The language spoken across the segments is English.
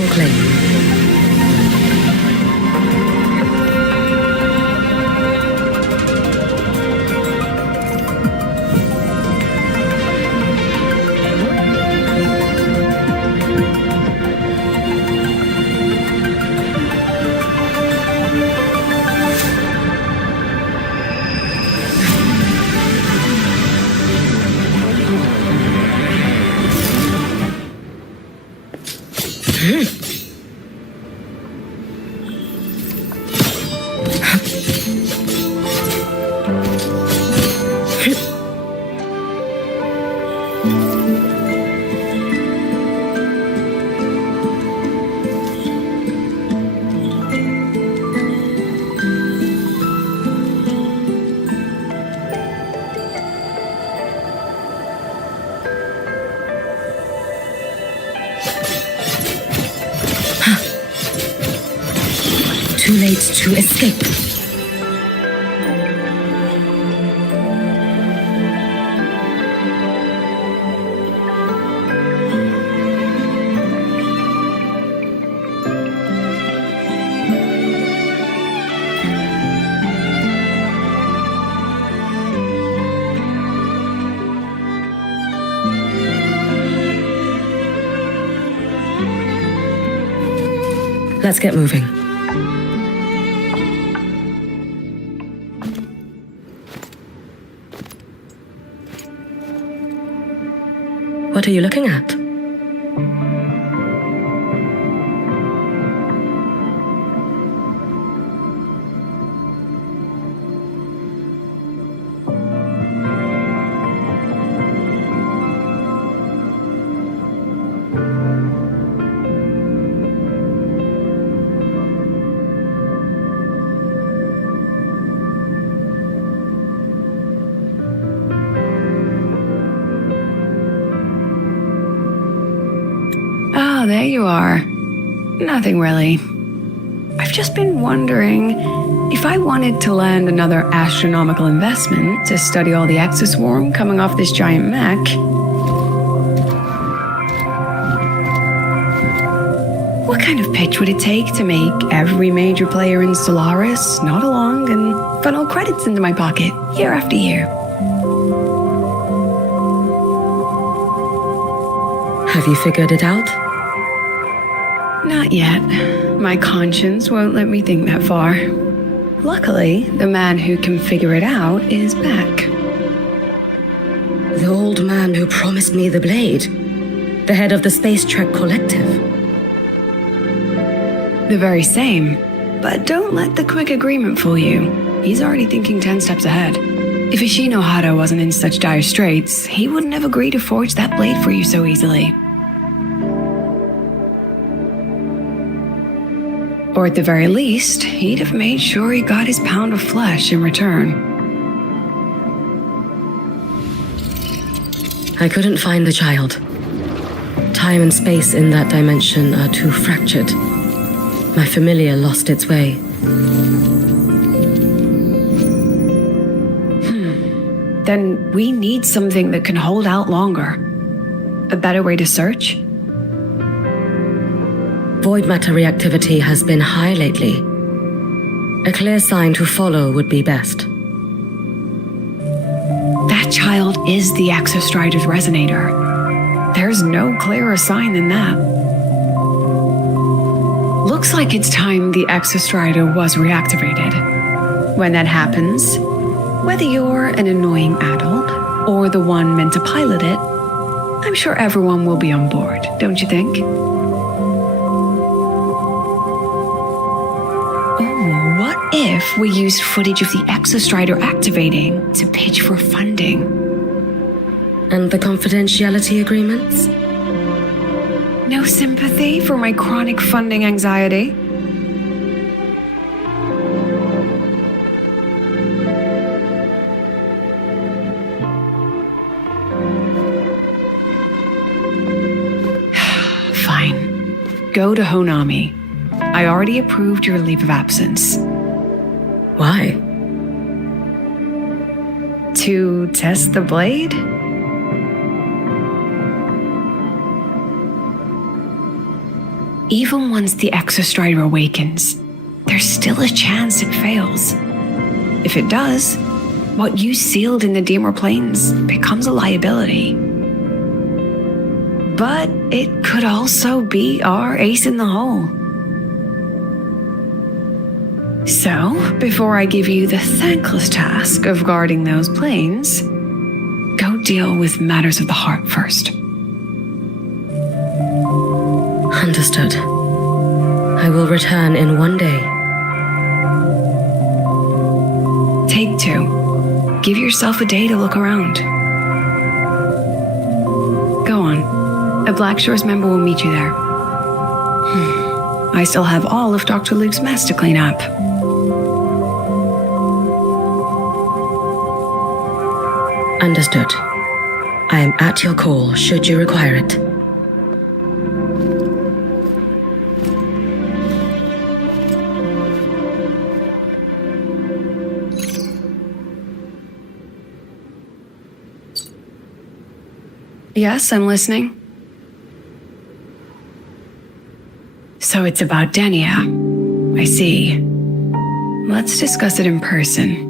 Stork Lane. Too late to escape. Let's get moving. What are you looking at? Oh, there you are. Nothing really. I've just been wondering if I wanted to land another astronomical investment to study all the exoswarm coming off this giant mech. What kind of pitch would it take to make every major player in Solaris nod along and funnel credits into my pocket year after year? Have you figured it out? Not yet. My conscience won't let me think that far. Luckily, the man who can figure it out is back. The old man who promised me the blade. The head of the Space Trek Collective. The very same. But don't let the quick agreement fool you. He's already thinking 10 steps ahead. If Ishino Hado wasn't in such dire straits, he wouldn't have agreed to forge that blade for you so easily. Or at the very least, he'd have made sure he got his pound of flesh in return. I couldn't find the child. Time and space in that dimension are too fractured. My familiar lost its way. Then we need something that can hold out longer. A better way to search? Void matter reactivity has been high lately. A clear sign to follow would be best. That child is the Exostrider's resonator. There's no clearer sign than that. Looks like it's time the Exostrider was reactivated. When that happens, whether you're an annoying adult or the one meant to pilot it, I'm sure everyone will be on board, don't you think? What if we used footage of the Exostrider activating to pitch for funding? And the confidentiality agreements? No sympathy for my chronic funding anxiety? Fine. Go to Honami. I already approved your leave of absence. Why? To test the blade? even once the exostrider awakens, there's still a chance it fails. If it does, what you sealed in the Dimmer Plains becomes a liability. But it could also be our ace in the hole. So, before I give you the thankless task of guarding those planes, go deal with matters of the heart first. Understood. I will return in 1 day. Take 2. Give yourself a day to look around. Go on. A Black Shores member will meet you there. I still have all of Dr. Luke's mess to clean up. Understood. I am at your call should you require it. Yes, I'm listening. So it's about Denia. I see. Let's discuss it in person.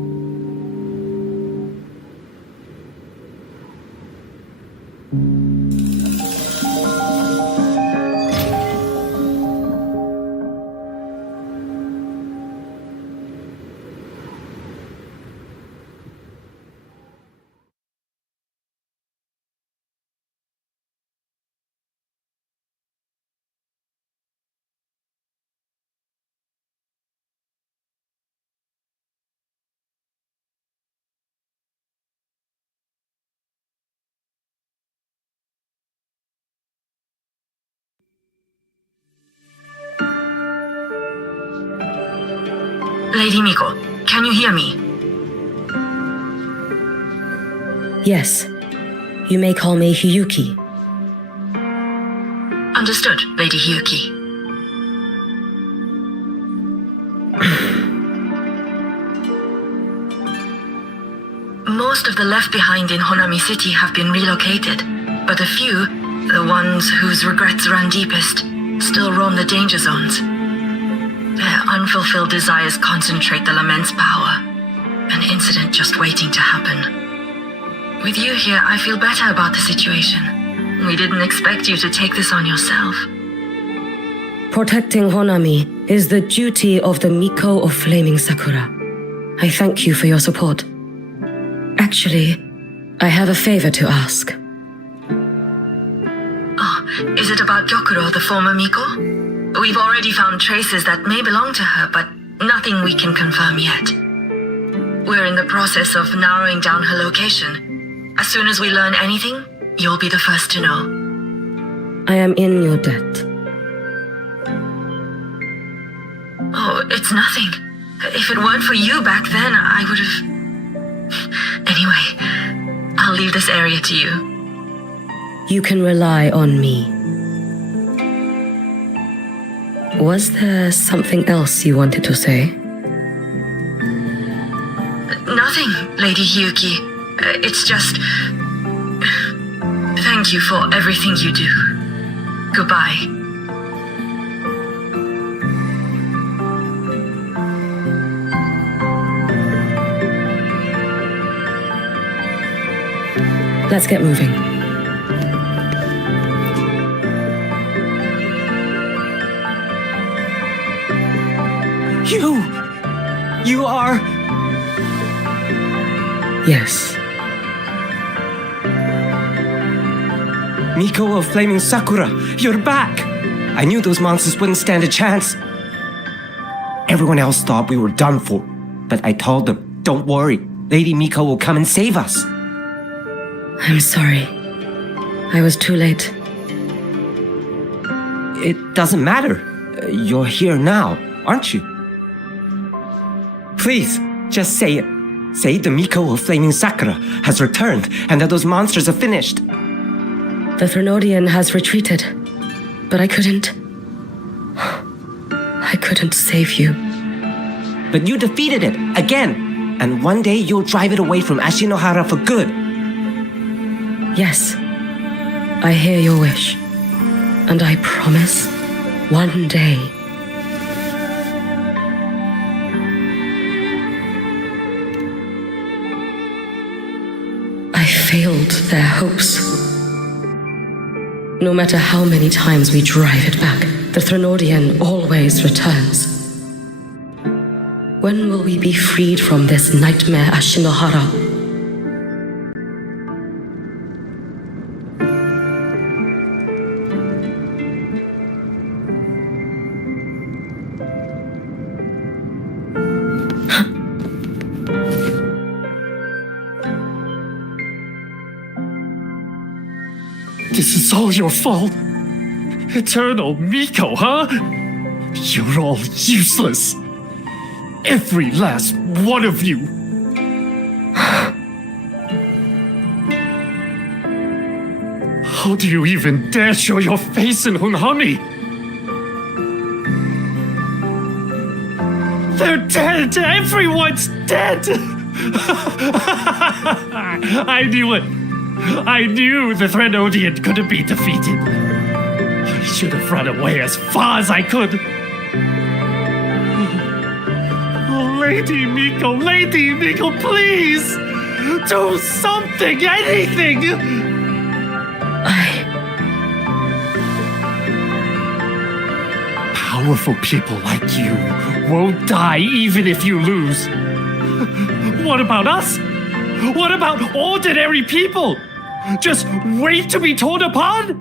Lady Miko, can you hear me? Yes. You may call me Hyukki. Understood, Lady Hyukki. Most of the left behind in Honami City have been relocated, but a few, the ones whose regrets run deepest, still roam the danger zones. Their unfulfilled desires concentrate the lament's power. An incident just waiting to happen. With you here, I feel better about the situation. We didn't expect you to take this on yourself. Protecting Honami is the duty of the Miko of Flaming Sakura. I thank you for your support. Actually, I have a favor to ask. Oh, is it about Gyokuro, the former Miko? We've already found traces that may belong to her, but nothing we can confirm yet. We're in the process of narrowing down her location. As soon as we learn anything, you'll be the first to know. I am in your debt. Oh, it's nothing. If it weren't for you back then, I would have... Anyway, I'll leave this area to you. You can rely on me. Was there something else you wanted to say? Nothing, Lady Hyuki. It's just... Thank you for everything you do. Goodbye. Let's get moving. You are... Yes. Miko of Flaming Sakura, you're back! I knew those monsters wouldn't stand a chance. Everyone else thought we were done for, but I told them, don't worry, Lady Miko will come and save us. I'm sorry. I was too late. It doesn't matter. You're here now, aren't you? Please, just say it. Say the Miko of Flaming Sakura has returned and that those monsters are finished. The Threnodian has retreated, but I couldn't save you. But you defeated it, again! And one day you'll drive it away from Ashinohara for good. Yes, I hear your wish, and I promise one day. I failed their hopes. No matter how many times we drive it back, the Threnodian always returns. When will we be freed from this nightmare at Shinohara? This is all your fault. Eternal Miko, huh? You're all useless. Every last one of you. How do you even dare show your face in Hunhami? They're dead! Everyone's dead! I knew it! I knew the Threnodian couldn't be defeated. I should have run away as far as I could. Oh, Lady Miko, please! Do something, anything! Powerful people like you won't die even if you lose. What about us? What about ordinary people? Just wait to be torn apart?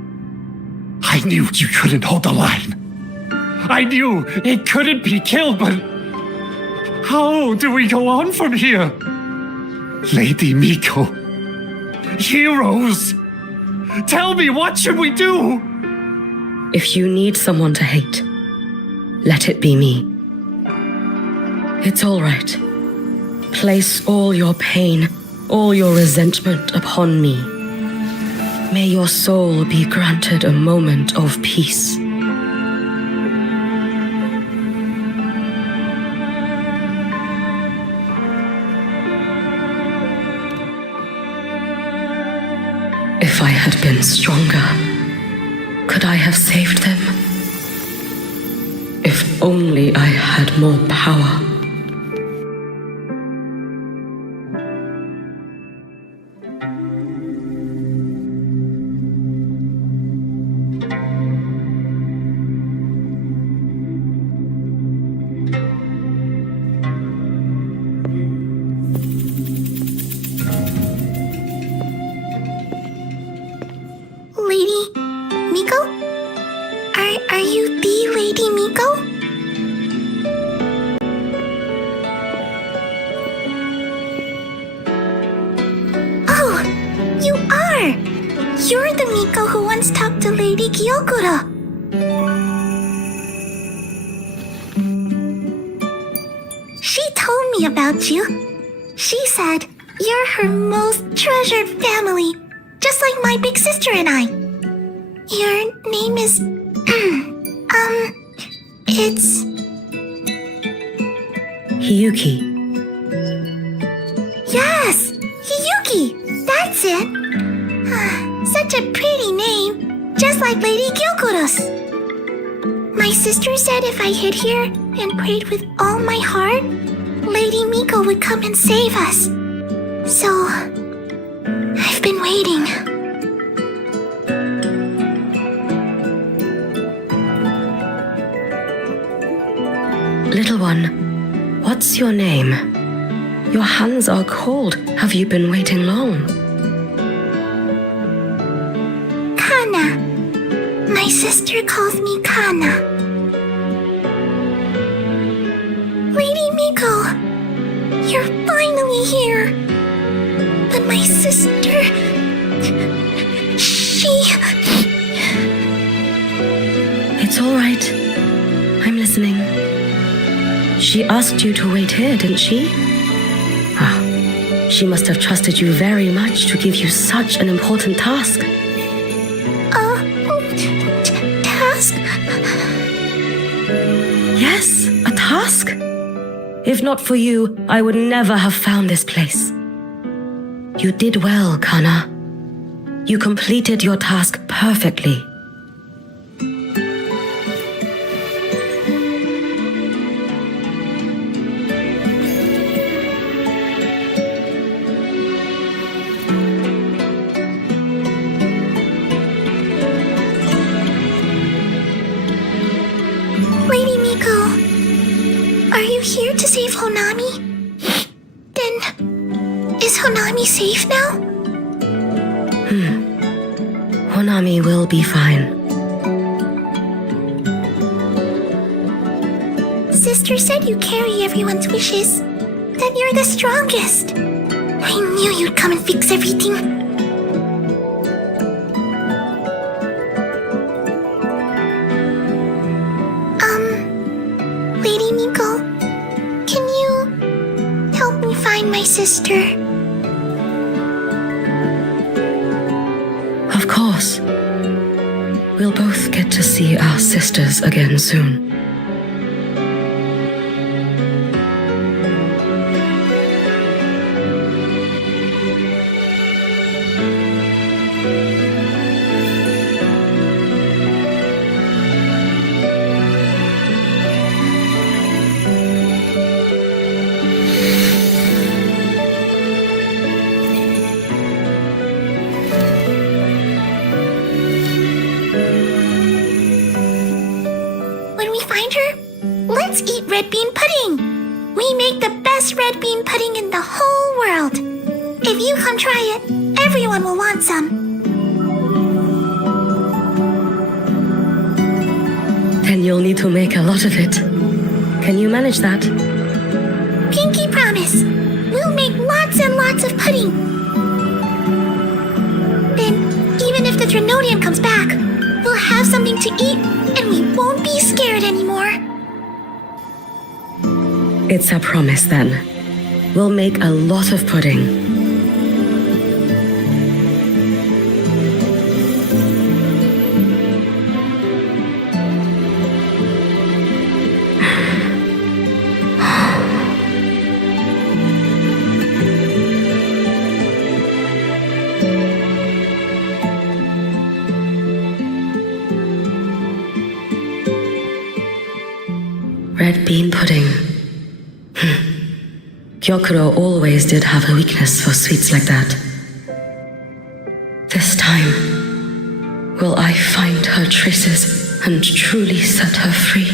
I knew you couldn't hold the line. I knew it couldn't be killed, but how do we go on from here? Lady Miko, heroes, tell me, what should we do? If you need someone to hate, let it be me. It's all right. Place all your pain, all your resentment upon me. May your soul be granted a moment of peace. If I had been stronger, could I have saved them? If only I had more power. Lady Miko? Are you the Lady Miko? Oh, you are! You're the Miko who once talked to Lady Gyokuro. She told me about you. She said you're her most treasured family, just like my big sister and I. Your name is... it's... Hyukki. Yes! Hyukki! That's it! Such a pretty name, just like Lady Gyokura's. My sister said if I hid here and prayed with all my heart, Lady Miko would come and save us. So... I've been waiting. Little one, what's your name? Your hands are cold. Have you been waiting long? Kana. My sister calls me Kana. Lady Miko, you're finally here. But my sister... she... It's all right. I'm listening. She asked you to wait here, didn't she? Ah, she must have trusted you very much to give you such an important task. Task? Yes, a task. If not for you, I would never have found this place. You did well, Kana. You completed your task perfectly. safe now? Honami will be fine. Sister said you carry everyone's wishes. That you're the strongest. I knew you'd come and fix everything. Lady Miko, can you help me find my sister? Of course. We'll both get to see our sisters again soon. When we find her, let's eat red bean pudding. We make the best red bean pudding in the whole world. If you come try it, everyone will want some. Then you'll need to make a lot of it. Can you manage that? Pinky promise. We'll make lots and lots of pudding. Then, even if the Drenodian comes back, we'll have something to eat and we won't be scared anymore. It's a promise then. We'll make a lot of pudding. Red bean pudding. Gyokuro always did have a weakness for sweets like that. This time, will I find her traces and truly set her free?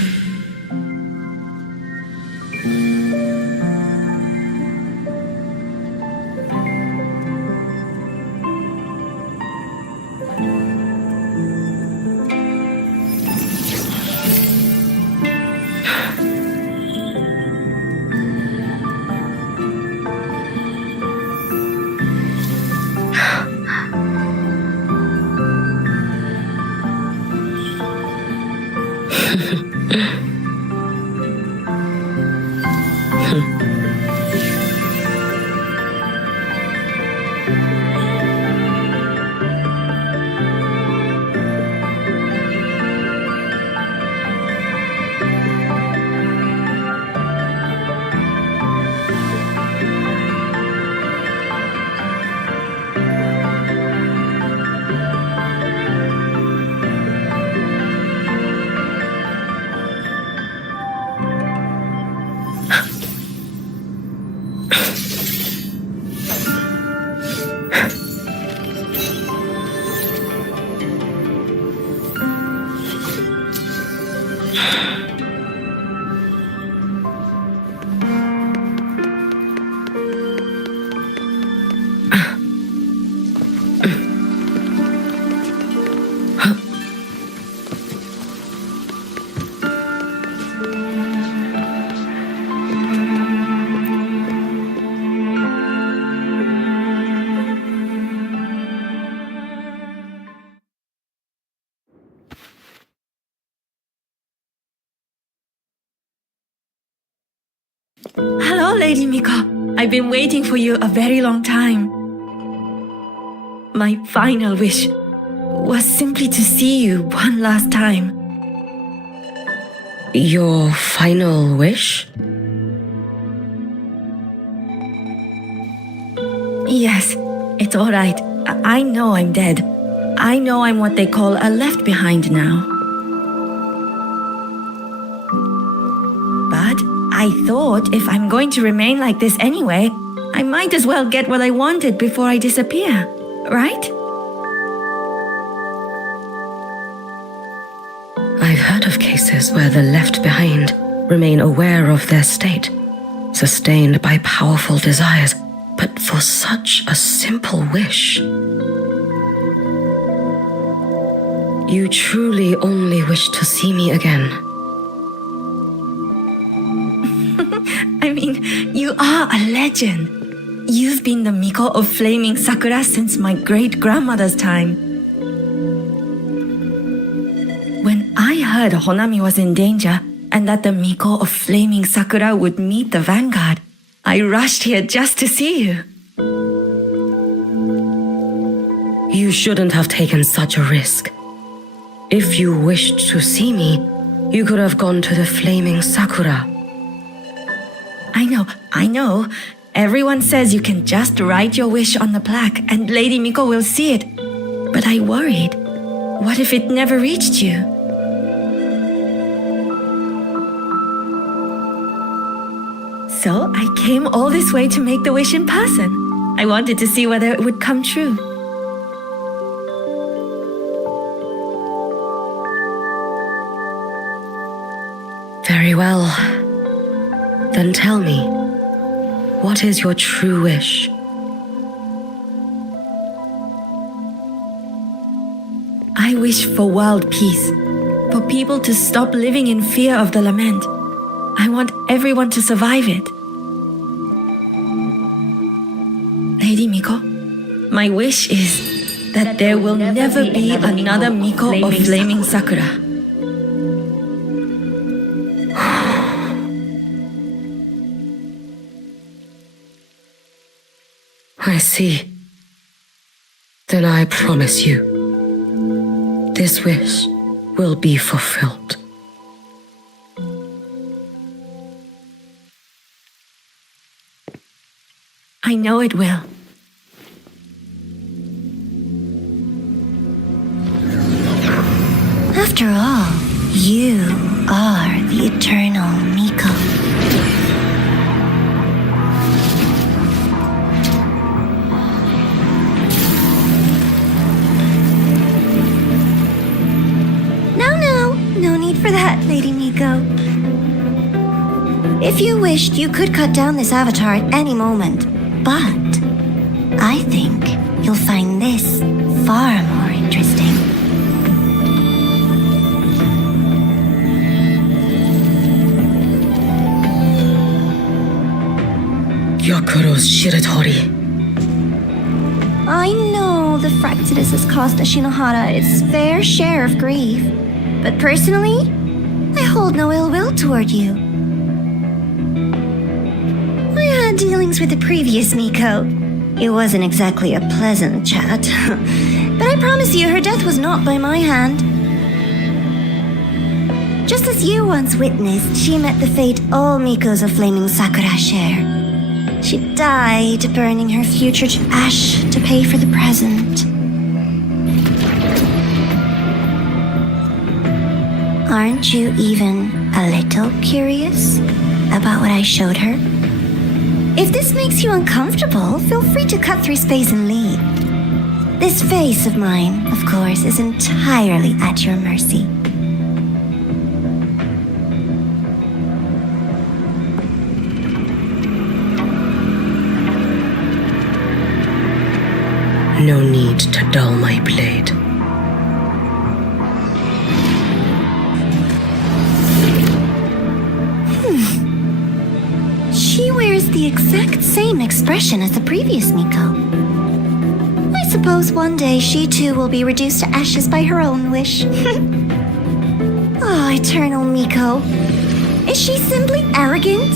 Hello, Lady Miko. I've been waiting for you a very long time. My final wish was simply to see you one last time. Your final wish? Yes, it's all right. I know I'm dead. I know I'm what they call a left behind now. But I thought if I'm going to remain like this anyway, I might as well get what I wanted before I disappear, right? I've heard of cases where the left behind remain aware of their state, sustained by powerful desires, but But for such a simple wish, you truly only wish to see me again. I mean, you are a legend. You've been the Miko of Flaming Sakura since my great-grandmother's time. When I heard Honami was in danger and that the Miko of Flaming Sakura would meet the vanguard, I rushed here just to see you. You shouldn't have taken such a risk. If you wished to see me, you could have gone to the Flaming Sakura. I know. Everyone says you can just write your wish on the plaque and Lady Miko will see it. But I worried. What if it never reached you? So I came all this way to make the wish in person. I wanted to see whether it would come true. Very well. Then tell me, what is your true wish? I wish for world peace, for people to stop living in fear of the lament. I want everyone to survive it. Lady Miko, my wish is that there will never be another Miko of Flaming Sakura. I see. Then I promise you, this wish will be fulfilled. I know it will. After all, you are the eternal Miko. No need for that, Lady Miko. If you wished, you could cut down this avatar at any moment. But I think you'll find this far more interesting. Yakuro's Shiratori. I know the fractidus has cost Ashinohara its fair share of grief. But personally, I hold no ill will toward you. I had dealings with the previous Miko. It wasn't exactly a pleasant chat. But I promise you, her death was not by my hand. Just as you once witnessed, she met the fate all Mikos of Flaming Sakura share. She died, burning her future to ash to pay for the present. Aren't you even a little curious about what I showed her? If this makes you uncomfortable, feel free to cut through space and leave. This face of mine, of course, is entirely at your mercy. No need to dull my blade. She wears the exact same expression as the previous Miko. I suppose one day she too will be reduced to ashes by her own wish. Oh, eternal Miko. Is she simply arrogant?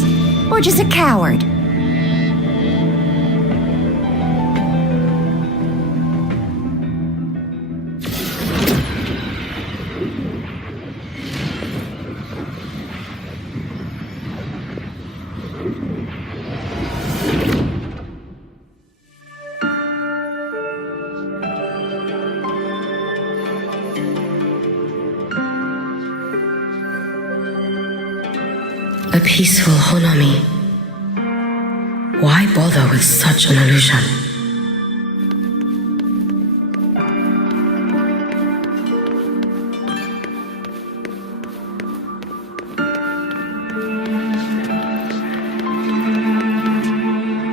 Or just a coward? A peaceful Honami. Why bother with such an illusion?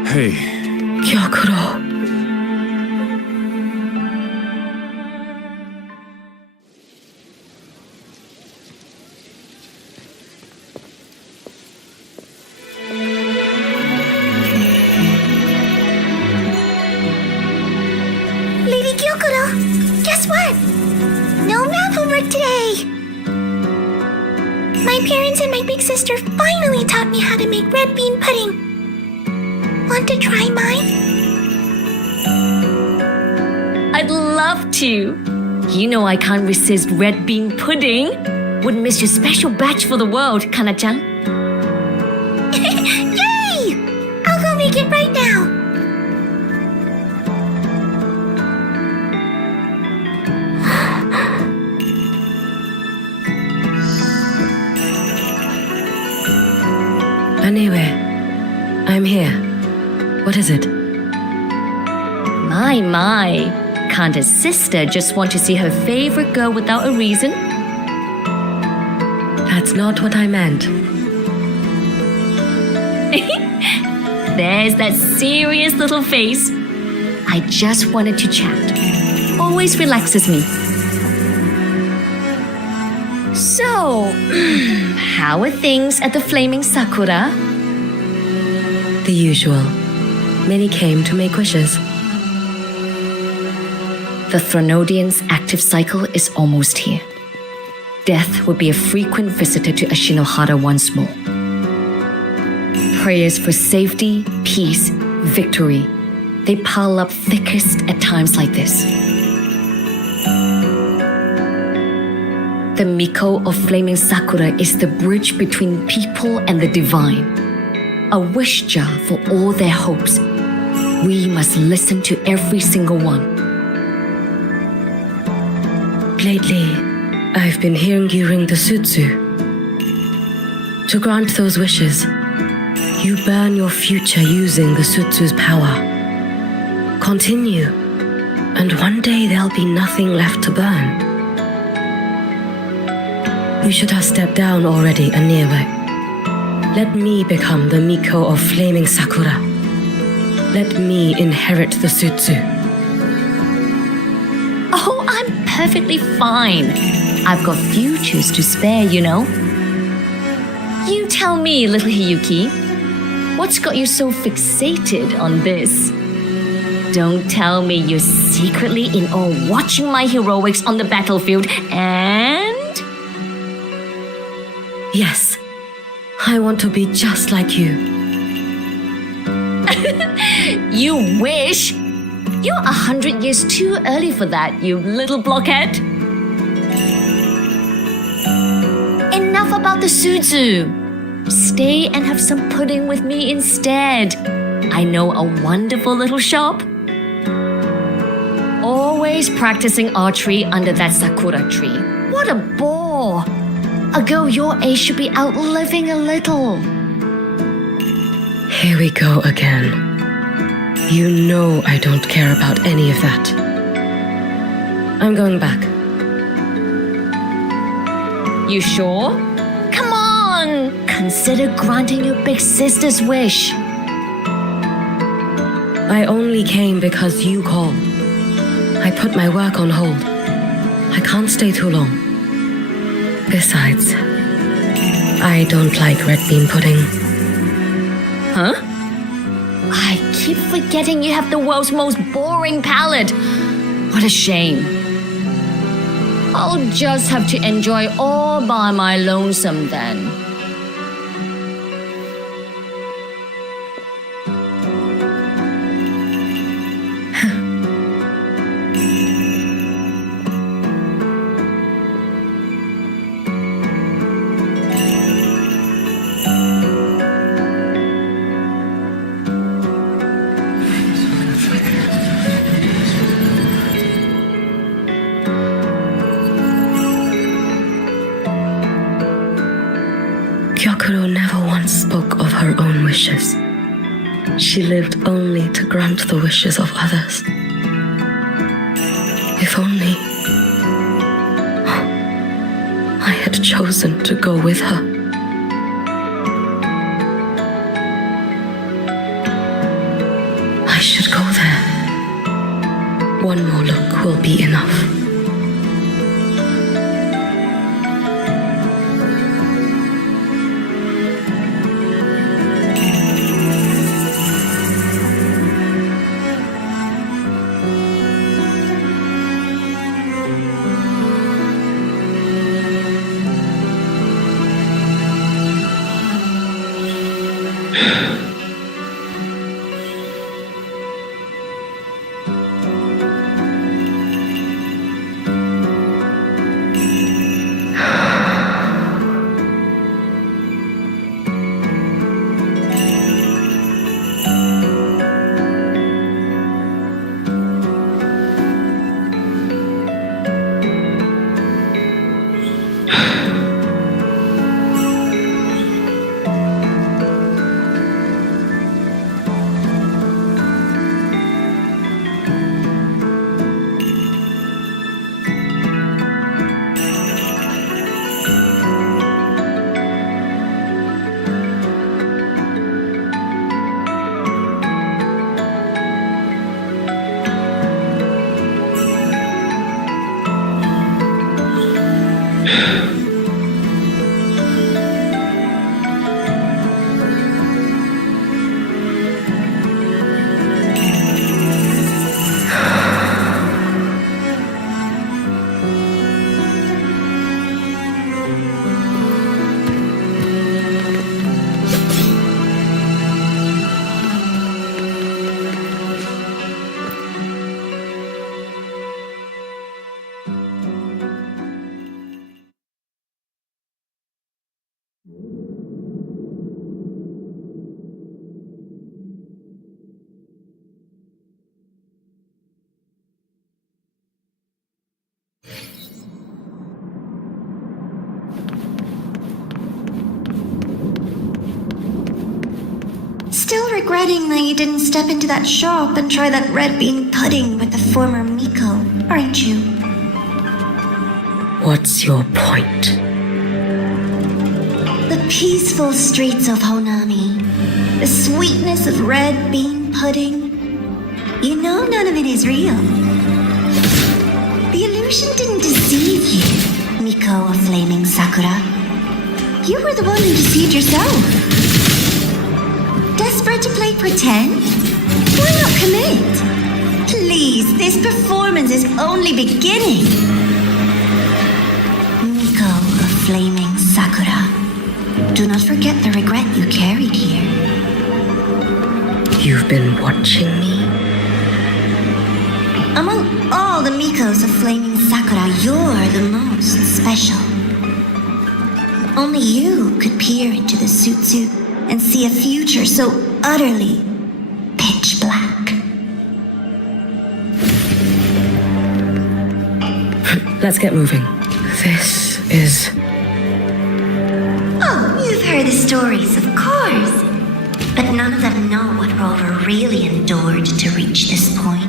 Hey, Gyokuro. Lady Gyokuro, guess what? No math homework today. My parents and my big sister finally taught me how to make red bean pudding. Want to try mine? I'd love to. You know I can't resist red bean pudding. Wouldn't miss your special batch for the world, Kana-chan. Yay! I'll go make it right now. Anyway, I'm here. What is it? My. Can't a sister just want to see her favorite girl without a reason? That's not what I meant. There's that serious little face. I just wanted to chat. Always relaxes me. So, how are things at the Flaming Sakura? The usual. Many came to make wishes. The Thronodian's active cycle is almost here. Death will be a frequent visitor to Ashinohara once more. Prayers for safety, peace, victory, they pile up thickest at times like this. The Miko of Flaming Sakura is the bridge between people and the divine. A wish jar for all their hopes. We must listen to every single one. Lately, I've been hearing you ring the sutsu. To grant those wishes, you burn your future using the sutsu's power. Continue, and one day there'll be nothing left to burn. You should have stepped down already, Aniewe. Let me become the Miko of Flaming Sakura. Let me inherit the sutsu. Oh, I'm perfectly fine. I've got futures to spare, you know. You tell me, little Hyukki, what's got you so fixated on this? Don't tell me you're secretly in awe watching my heroics on the battlefield and... Yes, I want to be just like you. You wish? You're 100 years too early for that, you little blockhead. Enough about the sutsu. Stay and have some pudding with me instead. I know a wonderful little shop. Always practicing archery under that sakura tree. What a bore. A girl your age should be out living a little. Here we go again. You know I don't care about any of that. I'm going back. You sure? Come on! Consider granting your big sister's wish. I only came because you called. I put my work on hold. I can't stay too long. Besides, I don't like red bean pudding. Huh? I keep forgetting you have the world's most boring palate. What a shame. I'll just have to enjoy all by my lonesome then. Gyokuro never once spoke of her own wishes. She lived only to grant the wishes of others. If only I had chosen to go with her. I should One more look will be enough. Still regretting that you didn't step into that shop and try that red bean pudding with the former Miko, aren't you? What's your point? The peaceful streets of Honami, the sweetness of red bean pudding. You know none of it is real. The illusion didn't deceive you, Miko of Flaming Sakura. You were the one who deceived yourself. Desperate to play pretend? Why not commit? Please, this performance is only beginning. Miko of Flaming Sakura, do not forget the regret you carried here. You've been watching me? Among all the Mikos of Flaming Sakura, you're the most special. Only you could peer into the Sutsu and see a future so utterly pitch black. Let's get moving. This is... Oh, you've heard the stories, of course. But none of them know what Rover really endured to reach this point.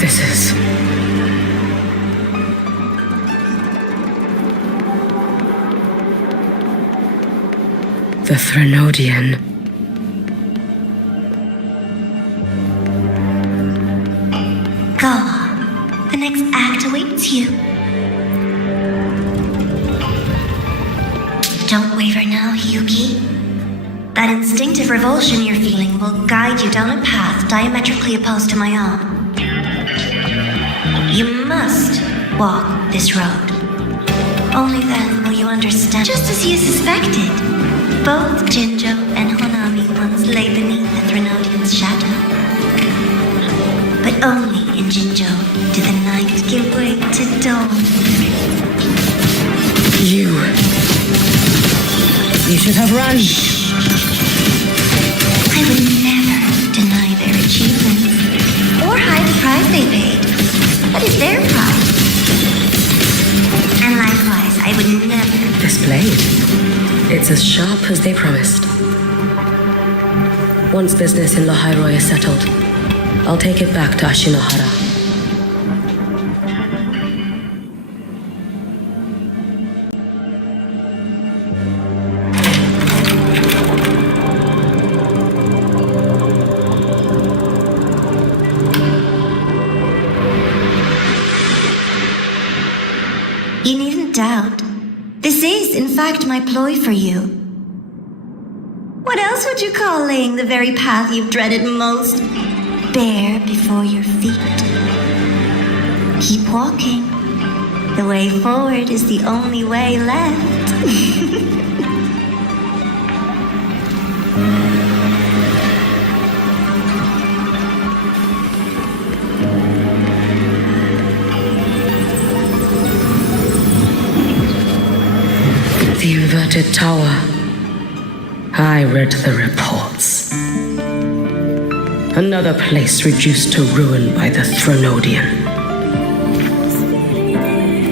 This is... the Threnodian. Go on. The next act awaits you. Don't waver now, Hyukki. That instinctive revulsion you're feeling will guide you down a path diametrically opposed to my own. You must walk this road. Only then will you understand. Just as you suspected, both Jinjo and Honami once lay beneath the Threnodian's shadow. But only in Jinjo did the night give way to dawn. You should have run. I would never deny It's as sharp as they promised. Once business in Lahairoi is settled, I'll take it back to Ashinohara. You needn't doubt. This is, in fact, my ploy for you. What else would you call laying the very path you've dreaded most bare before your feet? Keep walking. The way forward is the only way left. The inverted tower. I read the reports. Another place reduced to ruin by the Threnodian.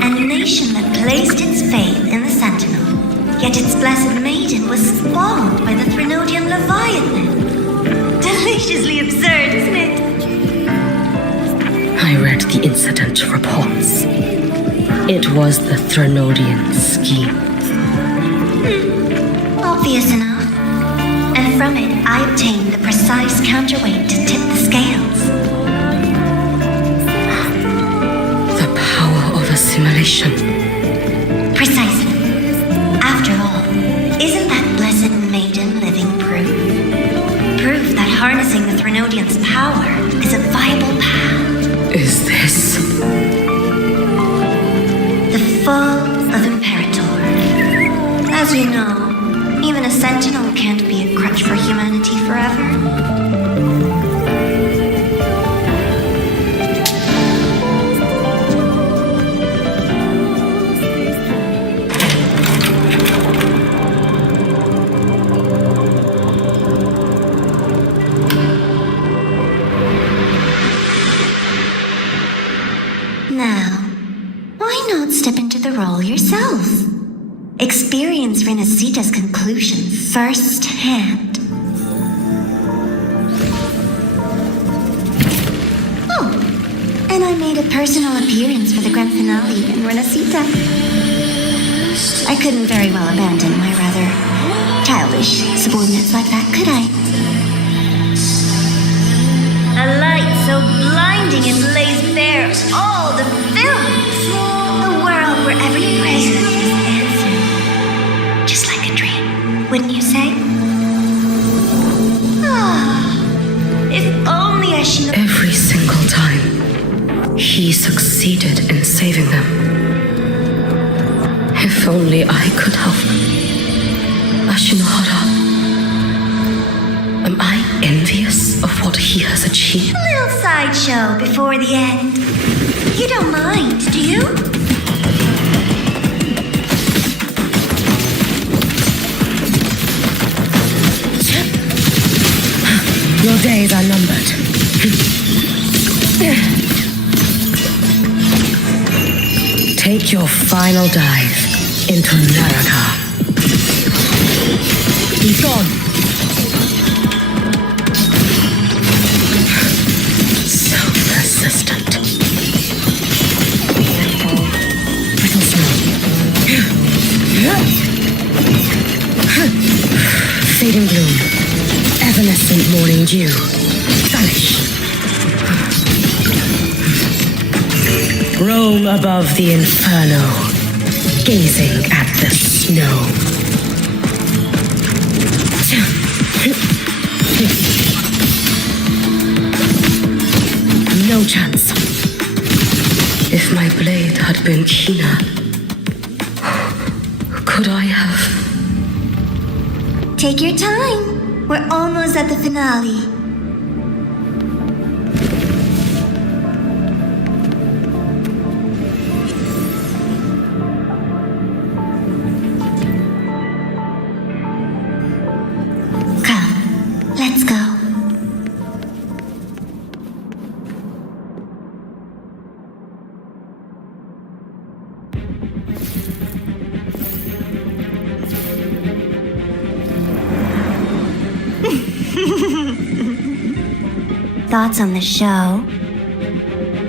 And a nation that placed its faith in the Sentinel, yet its blessed maiden was spawned by the Threnodian Leviathan. Deliciously absurd, isn't it? I read the incident reports. It was the Threnodian scheme. Obvious enough. And from it, I obtained the precise counterweight to tip the scales. The power of assimilation. Precisely. After all, isn't that blessed maiden living proof? Proof that harnessing the Threnodian's power is a viable path. Is this The fall of Imperator. As you know, even a sentinel can't be a crutch for humanity forever. Now, why not step into the role yourself? Experience Renacita's conclusion firsthand. Oh, and I made a personal appearance for the grand finale in Renacita. I couldn't very well abandon my rather childish subordinates like that, could I? A light so blinding it lays bare all the films. A world where every prayer is answered. Just like a dream, wouldn't you say? Ah, if only I should... every single time he succeeded in saving them? If only I could help Ashinohara. Am I envious of what he has achieved? A little sideshow before the end. You don't mind, do you? Your days are numbered. Take your final dive into Naraka. Be gone. So persistent. Brittle snow. Fading gloom. Evanescent morning dew. Vanish. Roam above the inferno, gazing at the snow. No chance. If my blade had been keener, could I have... Take your time. We're almost at the finale. Come, let's go. thoughts on the show?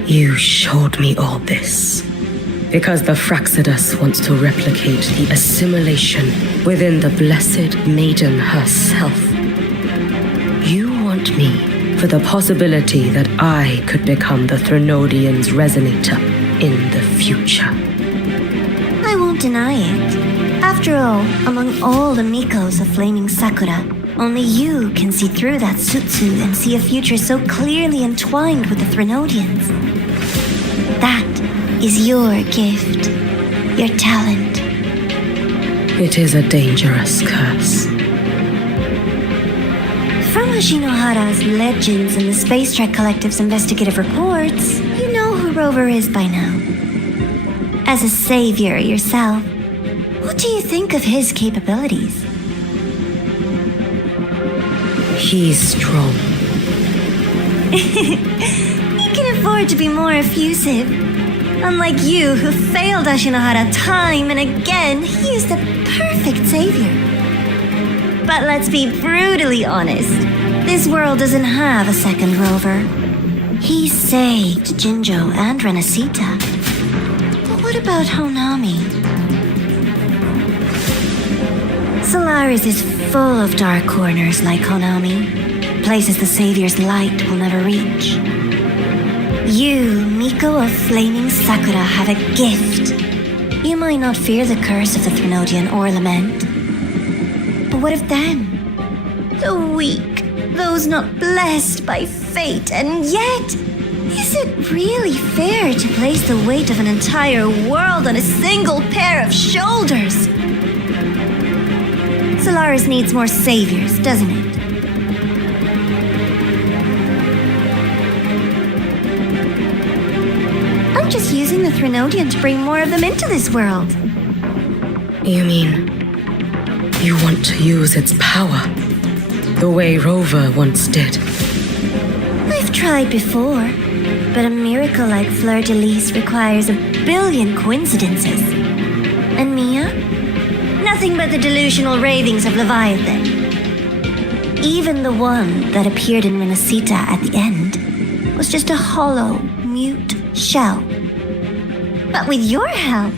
You showed me all this because the Fraxidus wants to replicate the assimilation within the blessed maiden herself. You want me for the possibility that I could become the Threnodian's resonator in the future. I won't deny it. After all, among all the Mikos of Flaming Sakura, only you can see through that Sutsu and see a future so clearly entwined with the Threnodians. That is your gift, your talent. It is a dangerous curse. From Ashinohara's legends and the Space Trek Collective's investigative reports, you know who Rover is by now. As a savior yourself, what do you think of his capabilities? He's strong. He can afford to be more effusive. Unlike you, who failed Ashinohara time and again, he is the perfect savior. But let's be brutally honest. This world doesn't have a second Rover. He saved Jinjo and Renacita. But what about Honami? Solaris is full of dark corners like Honami, places the Savior's light will never reach. You, Miko of Flaming Sakura, have a gift. You might not fear the curse of the Threnodian or lament. But what of them? The weak, those not blessed by fate, and yet, is it really fair to place the weight of an entire world on a single pair of shoulders? Solaris needs more saviors, doesn't it? I'm just using the Threnodian to bring more of them into this world. You mean you want to use its power the way Rover once did? I've tried before, but a miracle like Fleur-de-Lis requires a billion coincidences. And Mia? Nothing but the delusional ravings of Leviathan. Even the one that appeared in Renacita at the end was just a hollow, mute shell. But with your help,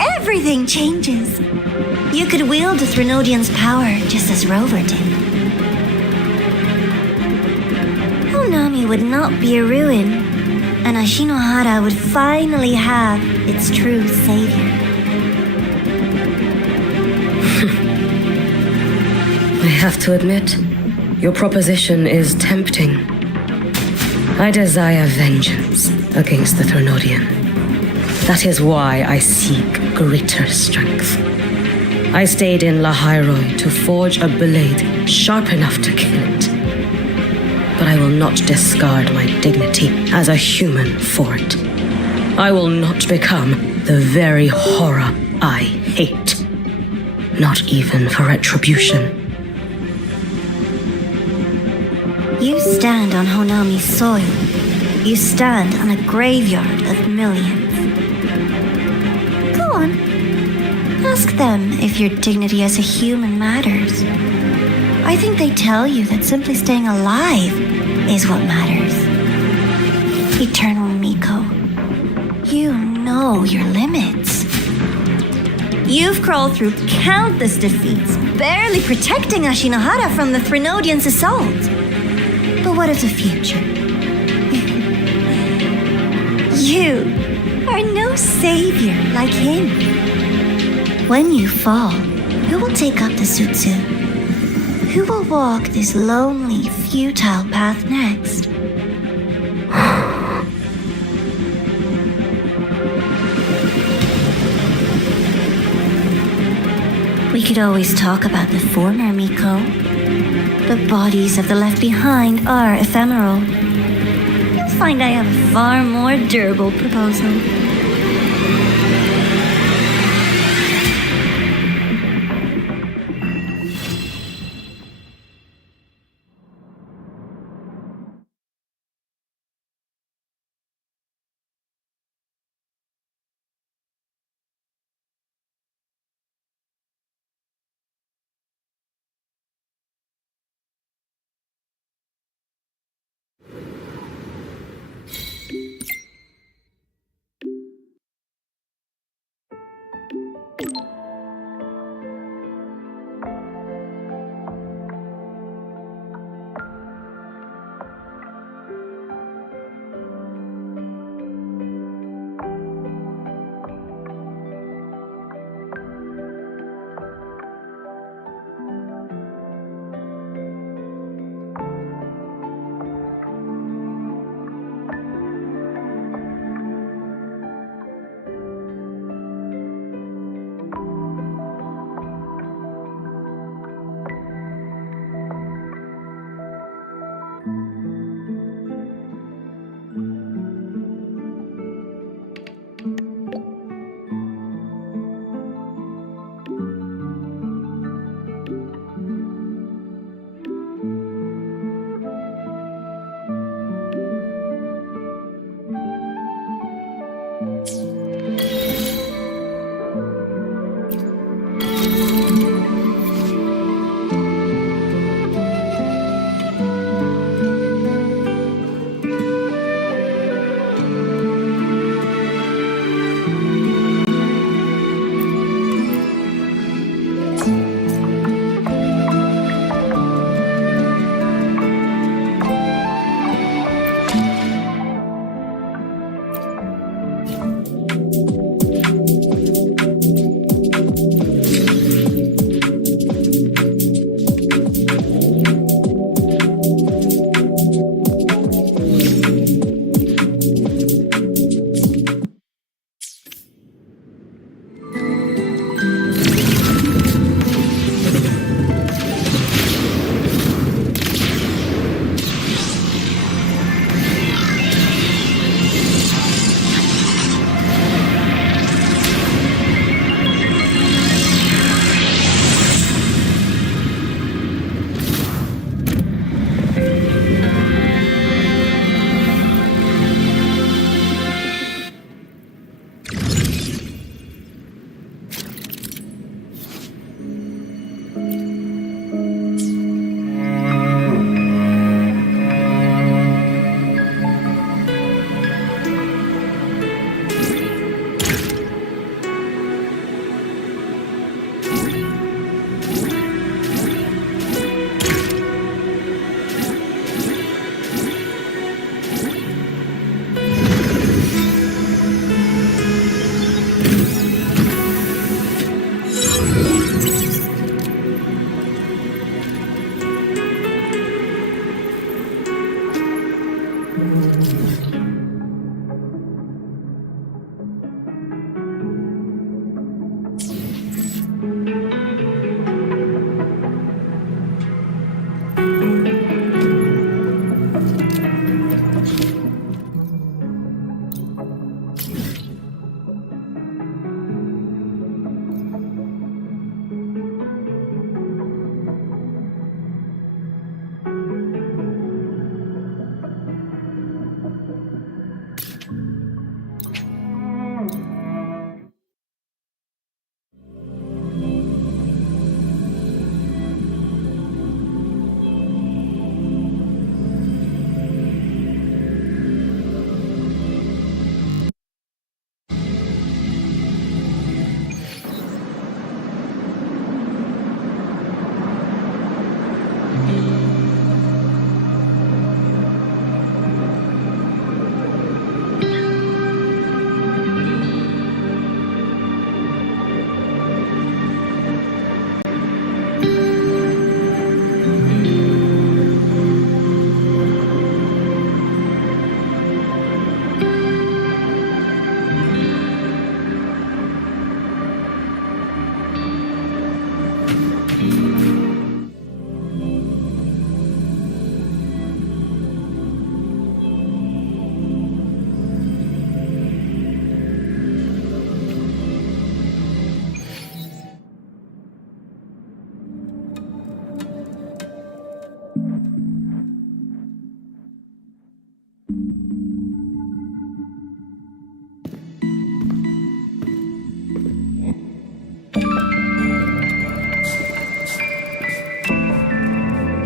everything changes. You could wield the Threnodian's power just as Rover did. Honami would not be a ruin, and Ashinohara would finally have its true savior. I have to admit, your proposition is tempting. I desire vengeance against the Threnodian. That is why I seek greater strength. I stayed in Lahairoi to forge a blade sharp enough to kill it. But I will not discard my dignity as a human for it. I will not become the very horror I hate. Not even for retribution. You stand on Honami's soil. You stand on a graveyard of millions. Go on. Ask them if your dignity as a human matters. I think they tell you that simply staying alive is what matters. Eternal Miko, you know your limits. You've crawled through countless defeats, barely protecting Ashinohara from the Threnodian's assault. But what of the future? You are no savior like him. When you fall, who will take up the Sutsu? Who will walk this lonely, futile path next? We could always talk about the former Miko. The bodies of the left behind are ephemeral. You'll find I have a far more durable proposal.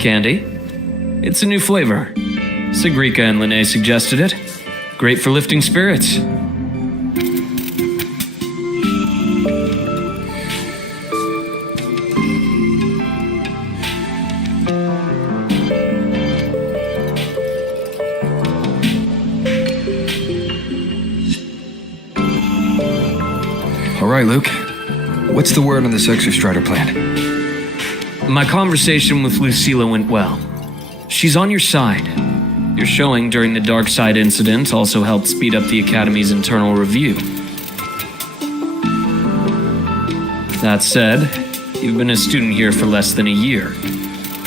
candy. It's a new flavor. Sigrika and Lene suggested it. Great for lifting spirits. All right, Luke. What's the word on this Exostrider plan? My conversation with Lucilla went well. She's on your side. Your showing during the Dark Side incident also helped speed up the Academy's internal review. That said, you've been a student here for less than a year.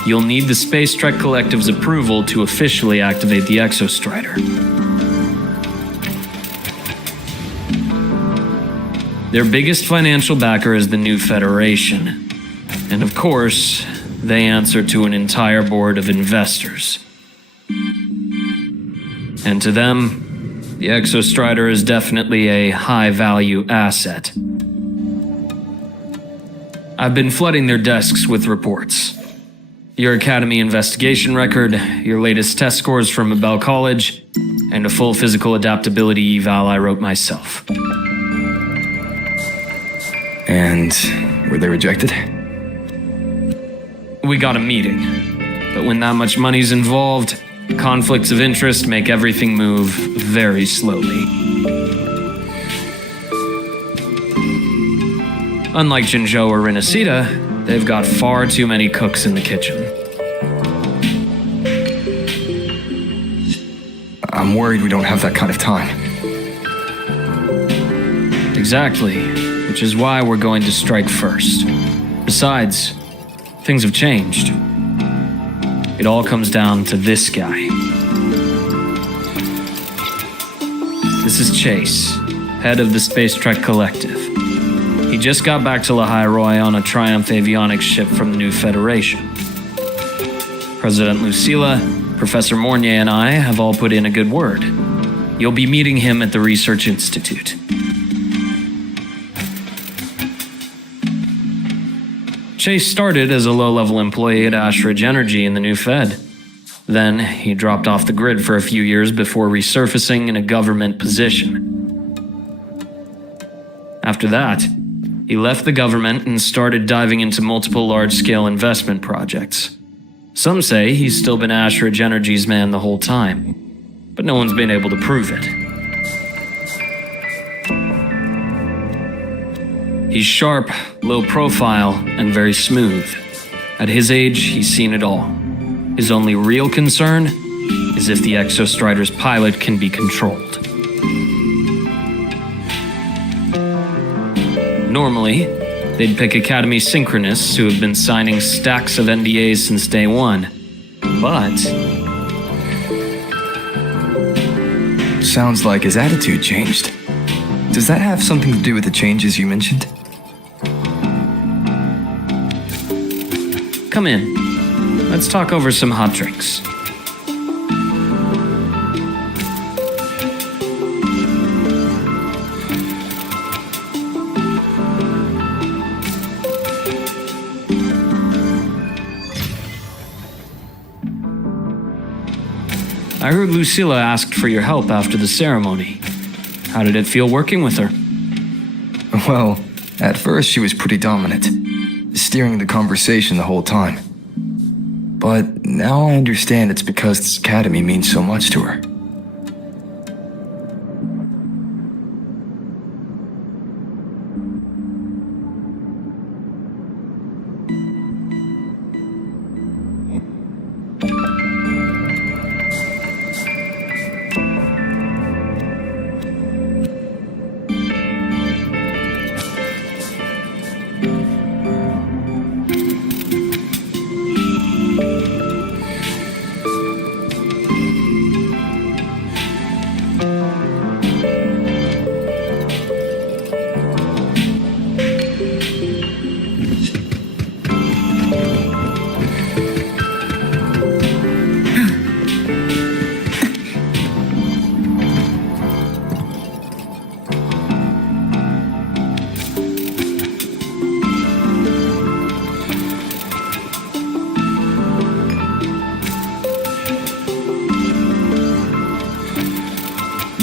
You'll need the Space Trek Collective's approval to officially activate the Exostrider. Their biggest financial backer is the New Federation. And of course, they answer to an entire board of investors. And to them, the Exostrider is definitely a high-value asset. I've been flooding their desks with reports. Your Academy investigation record, your latest test scores from Abel College, and a full physical adaptability eval I wrote myself. And were they rejected? We got a meeting, but when that much money's involved, conflicts of interest make everything move very slowly. Unlike Jinzhou or Rinasita, they've got far too many cooks in the kitchen. I'm worried we don't have that kind of time. Exactly, which is why we're going to strike first. Besides, things have changed. It all comes down to this guy. This is Chase, head of the Space Trek Collective. He just got back to Lahai on a Triumph avionics ship from the New Federation. President Lucilla, Professor Mornier, and I have all put in a good word. You'll be meeting him at the Research Institute. Chase started as a low-level employee at Ashridge Energy in the New Fed. Then, he dropped off the grid for a few years before resurfacing in a government position. After that, he left the government and started diving into multiple large-scale investment projects. Some say he's still been Ashridge Energy's man the whole time, but no one's been able to prove it. He's sharp, low profile, and very smooth. At his age, he's seen it all. His only real concern is if the Exostrider's pilot can be controlled. Normally, they'd pick Academy synchronists who have been signing stacks of NDAs since day one. But Sounds like his attitude changed. Does that have something to do with the changes you mentioned? come in. Let's talk over some hot drinks. I heard Lucilla asked for your help after the ceremony. How did it feel working with her? Well, at first she was pretty dominant, steering the conversation the whole time. But now I understand it's because this academy means so much to her.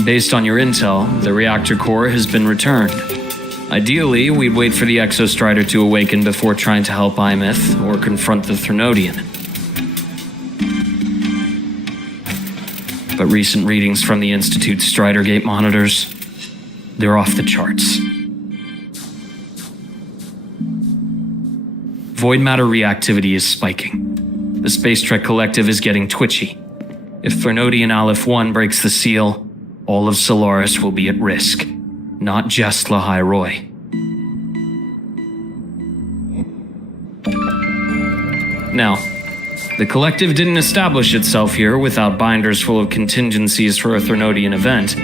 Based on your intel, the reactor core has been returned. Ideally, we'd wait for the Exostrider to awaken before trying to help Imyth or confront the Threnodian. But recent readings from the Institute's Strider Gate monitors, they're off the charts. Void matter reactivity is spiking. The Space Trek Collective is getting twitchy. If Threnodian Aleph 1 breaks the seal, all of Solaris will be at risk. Not just Lahai Roy. Now, the Collective didn't establish itself here without binders full of contingencies for a Threnodian event.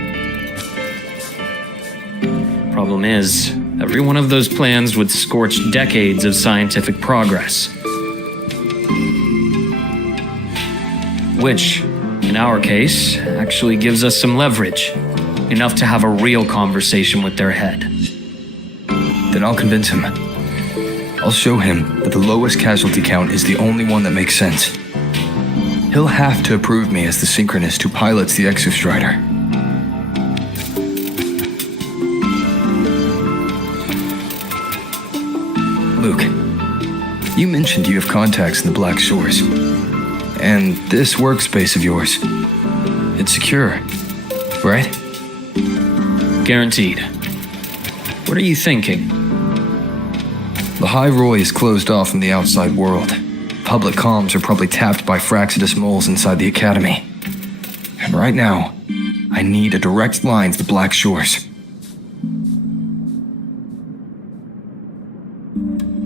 Problem is, every one of those plans would scorch decades of scientific progress. Which, in our case, actually gives us some leverage. Enough to have a real conversation with their head. Then I'll convince him. I'll show him that the lowest casualty count is the only one that makes sense. He'll have to approve me as the synchronist who pilots the Exostrider. Luke, you mentioned you have contacts in the Black Shores. And this workspace of yours, it's secure, right? Guaranteed. What are you thinking? Lahai Roy is closed off from the outside world. Public comms are probably tapped by Fraxidus moles inside the Academy. And right now, I need a direct line to the Black Shores.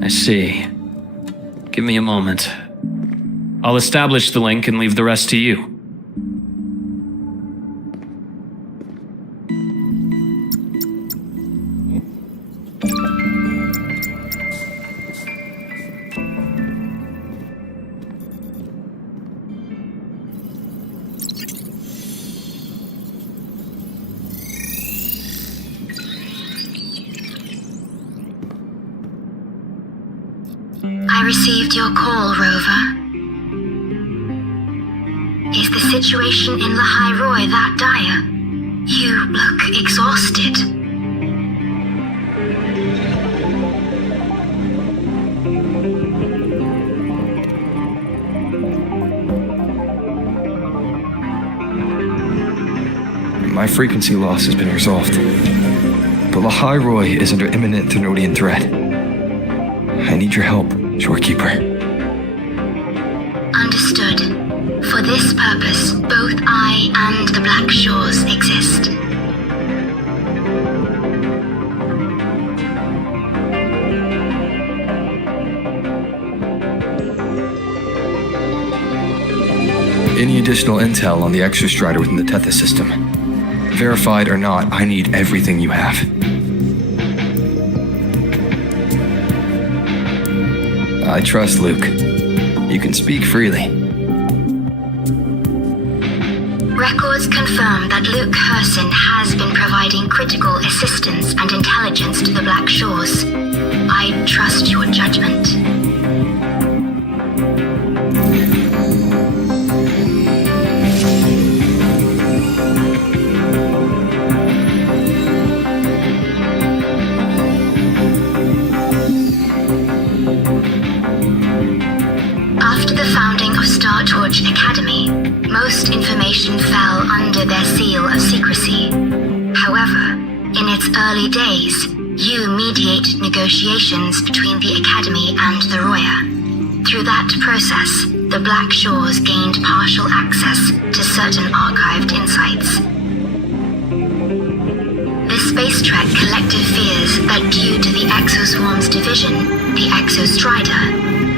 I see. Give me a moment. I'll establish the link and leave the rest to you. I received your call, Rover. Is the situation in Lahai Roy that dire? You look exhausted. My frequency loss has been resolved. But Lahai Roy is under imminent Threnodian threat. I need your help, Shorekeeper. Understood. For this purpose, both I and the Black Shores exist. Any additional intel on the Exostrider within the Tethys system? Verified or not, I need everything you have. I trust Luke. You can speak freely. Records confirm that Luke Herson has been providing critical assistance and intelligence to the Black Shores. I trust your judgment. Academy, most information fell under their seal of secrecy. However, in its early days, you mediate negotiations between the Academy and the Roya. Through that process, the Black Shores gained partial access to certain archived insights. The Space Trek Collective fears that due to the Exoswarm's division, the Exostrider,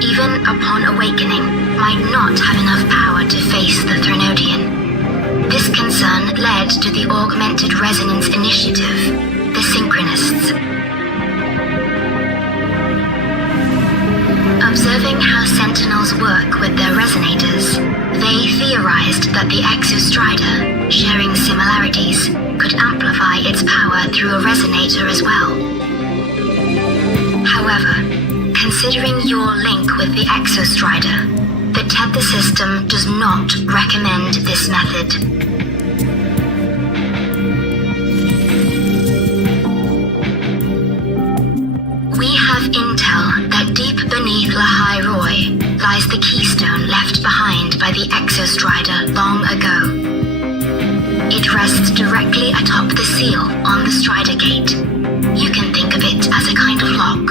even upon awakening, might not have enough power to face the Threnodian. This concern led to the Augmented Resonance Initiative, the Synchronists. Observing how Sentinels work with their resonators, they theorized that the Exostrider, sharing similarities, could amplify its power through a resonator as well. However, considering your link with the Exostrider, the Tether system does not recommend this method. Exostrider long ago. It rests directly atop the seal on the Strider Gate. You can think of it as a kind of lock.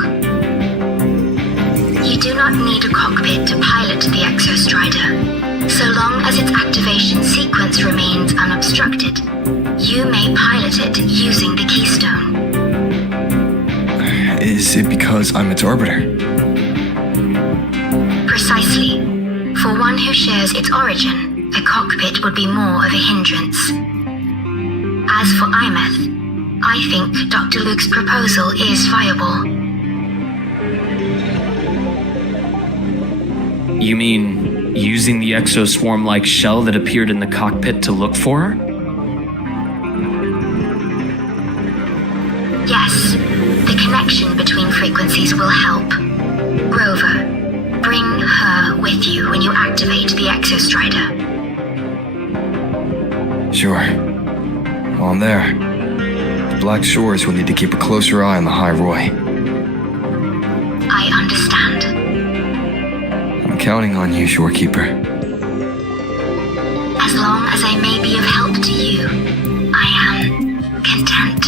You do not need a cockpit to pilot the Exostrider. So long as its activation sequence remains unobstructed, you may pilot it using the keystone. Is it because I'm its arbiter? Precisely. For one who shares its origin, a cockpit would be more of a hindrance. As for Imeth, I think Dr. Luke's proposal is viable. You mean using the exoswarm-like shell that appeared in the cockpit to look for her? Yes, the connection between frequencies will help. Rover, bring her with you when you activate the Exostrider. Sure. While I'm there, the Black Shores will need to keep a closer eye on the High Roy. I understand. I'm counting on you, Shorekeeper. As long as I may be of help to you, I am content.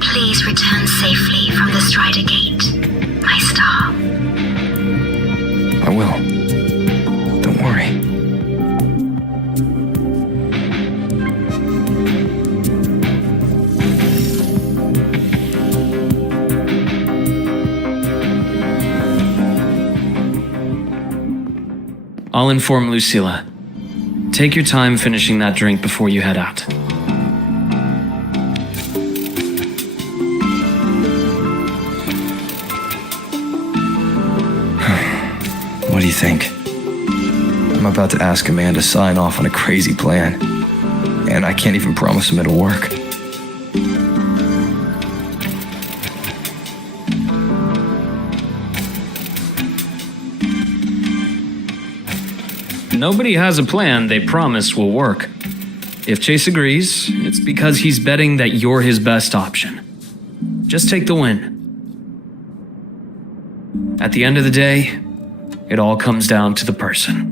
Please return safely from the Strider Gate, my star. I will. Don't worry. I'll inform Lucilla. Take your time finishing that drink before you head out. What do you think? I'm about to ask a man to sign off on a crazy plan, and I can't even promise him it'll work. Nobody has a plan they promise will work. If Chase agrees, it's because he's betting that you're his best option. Just take the win. At the end of the day, it all comes down to the person.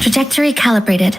Trajectory calibrated.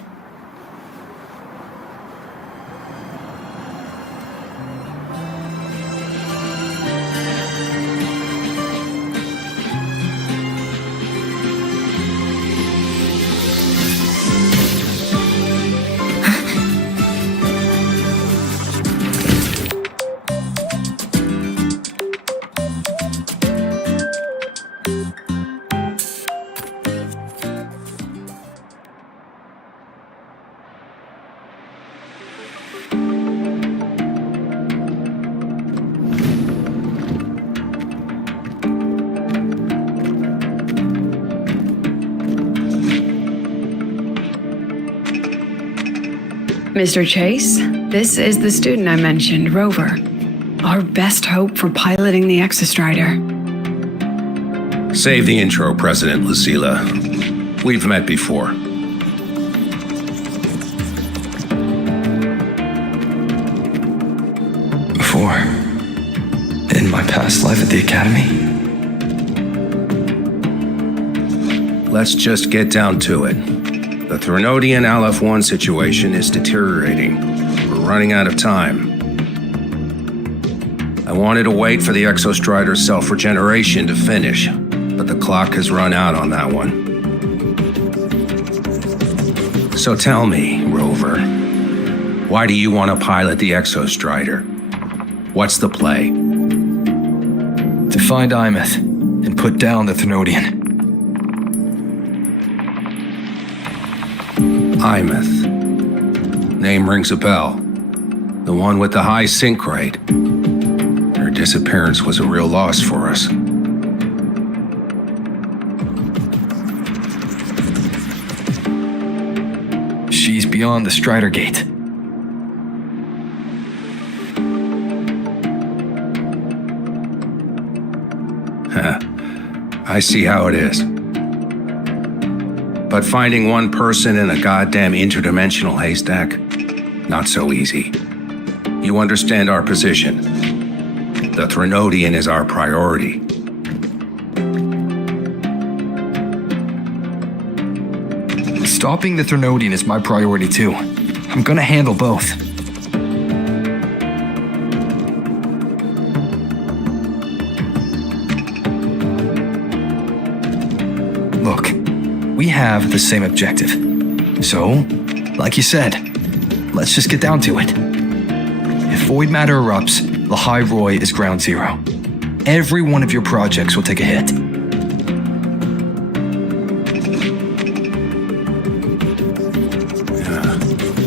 Mr. Chase, this is the student I mentioned, Rover. Our best hope for piloting the Exostrider. Save the intro, President Lucila. We've met before. Before? In my past life at the Academy? Let's just get down to it. The Threnodian LF-1 situation is deteriorating. We're running out of time. I wanted to wait for the Exostrider's self-regeneration to finish, but the clock has run out on that one. So tell me, Rover, why do you want to pilot the Exostrider? What's the play? To find Imeth and put down the Threnodian. Imeth. Name rings a bell. The one with the high sync rate. Her disappearance was a real loss for us. She's beyond the Strider Gate. I see how it is. But finding one person in a goddamn interdimensional haystack, not so easy. You understand our position. The Threnodian is our priority. Stopping the Threnodian is my priority too. I'm gonna handle both. Look, we have the same objective. So, like you said, let's just get down to it. If void matter erupts, Lahai Roy is ground zero. Every one of your projects will take a hit.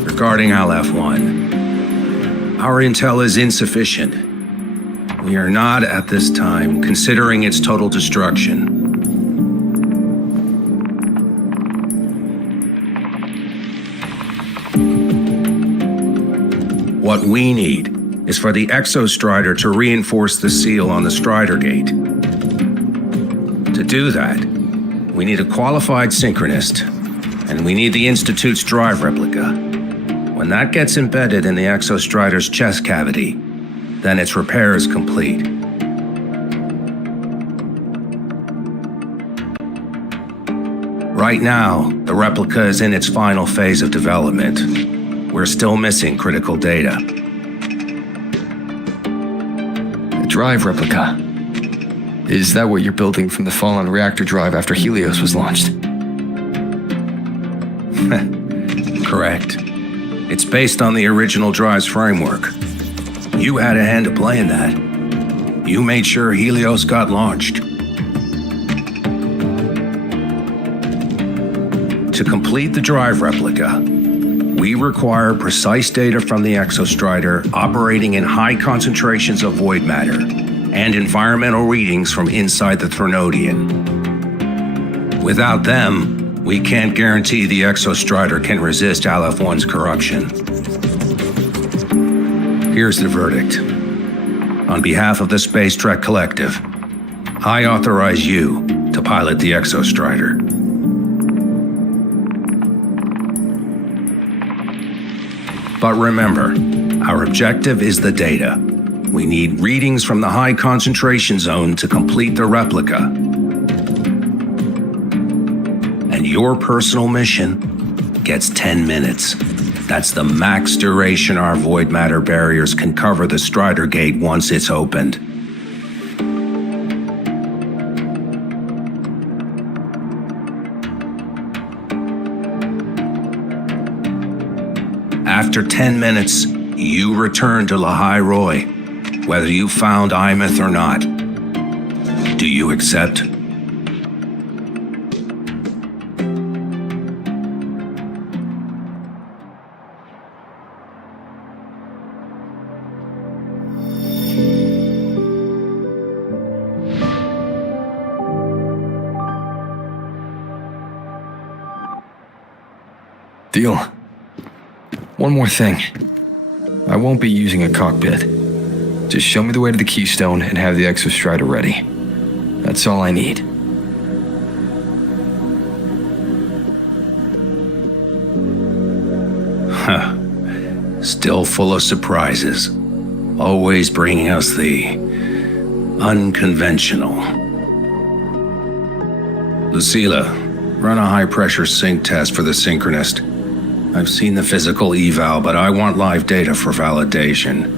Regarding LF-1, our intel is insufficient. We are not, at this time, considering its total destruction. What we need is for the Exostrider to reinforce the seal on the Strider Gate. To do that, we need a qualified synchronist, and we need the Institute's drive replica. When that gets embedded in the Exostrider's chest cavity, then its repair is complete. Right now, the replica is in its final phase of development. We're still missing critical data. A drive replica. Is that what you're building from the fallen reactor drive after Helios was launched? Correct. It's based on the original drive's framework. You had a hand to play in that. You made sure Helios got launched. To complete the drive replica, we require precise data from the Exostrider operating in high concentrations of void matter and environmental readings from inside the Threnodian. Without them, we can't guarantee the Exostrider can resist LF-1's corruption. Here's the verdict. On behalf of the Space Trek Collective, I authorize you to pilot the Exostrider. But remember, our objective is the data. We need readings from the high concentration zone to complete the replica. And your personal mission gets 10 minutes. That's the max duration our void matter barriers can cover the Strider Gate once it's opened. After 10 minutes, you return to Lahai Roy, whether you found Imeth or not. Do you accept? Deal. One more thing. I won't be using a cockpit. Just show me the way to the Keystone and have the Exostrider ready. That's all I need. Huh. Still full of surprises. Always bringing us the unconventional. Lucila, run a high-pressure sync test for the Synchronist. I've seen the physical eval, but I want live data for validation.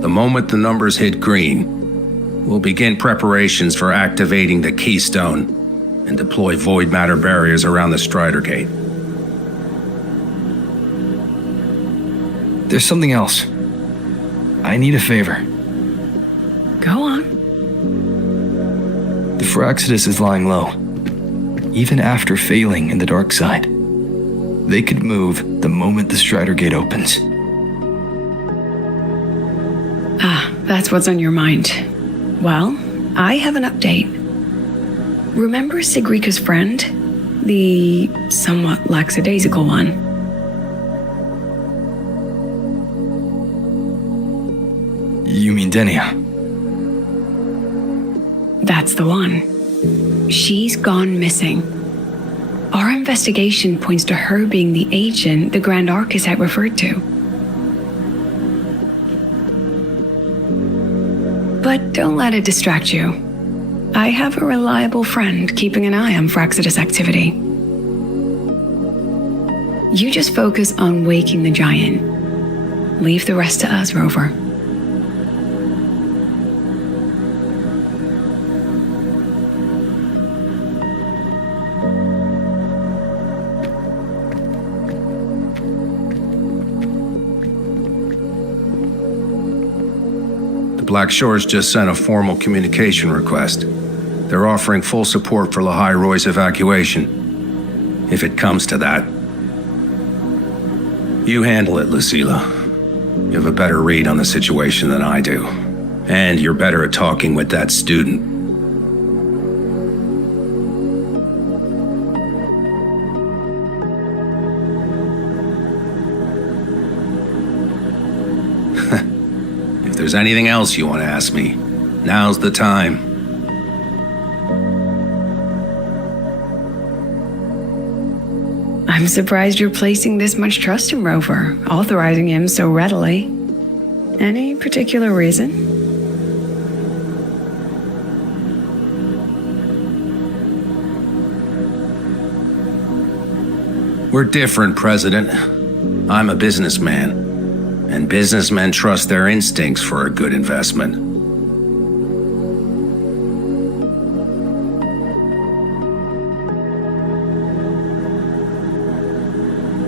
The moment the numbers hit green, we'll begin preparations for activating the Keystone and deploy void matter barriers around the Strider Gate. There's something else. I need a favor. Go on. The Firaxidus is lying low. Even after failing in the dark side, they could move the moment the Strider Gate opens. That's what's on your mind. Well, I have an update. Remember Sigrika's friend? The somewhat lackadaisical one? You mean Denia? That's the one. She's gone missing. Our investigation points to her being the agent the Grand Architect referred to. But don't let it distract you. I have a reliable friend keeping an eye on Firaxidus activity. You just focus on waking the giant. Leave the rest to us, Rover. Black Shores just sent a formal communication request. They're offering full support for Lahai Roy's evacuation, if it comes to that. You handle it, Lucila. You have a better read on the situation than I do. And you're better at talking with that student. If there's anything else you want to ask me, now's the time. I'm surprised you're placing this much trust in Rover, authorizing him so readily. Any particular reason? We're different, President. I'm a businessman. And businessmen trust their instincts for a good investment.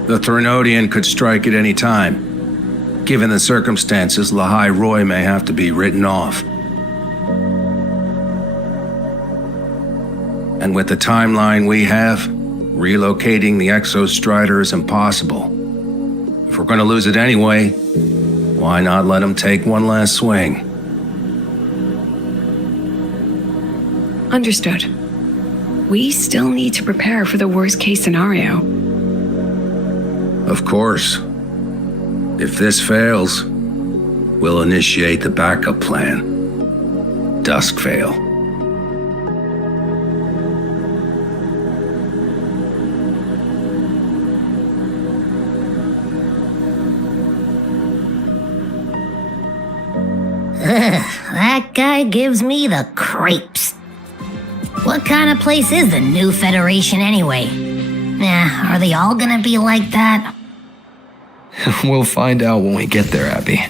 The Threnodian could strike at any time. Given the circumstances, Lahai Roy may have to be written off. And with the timeline we have, relocating the Exostrider is impossible. If we're going to lose it anyway, why not let him take one last swing? Understood. We still need to prepare for the worst-case scenario. Of course. If this fails, we'll initiate the backup plan. Duskvale. That guy gives me the creeps. What kind of place is the new Federation anyway? Are they all gonna be like that? We'll find out when we get there, Abby.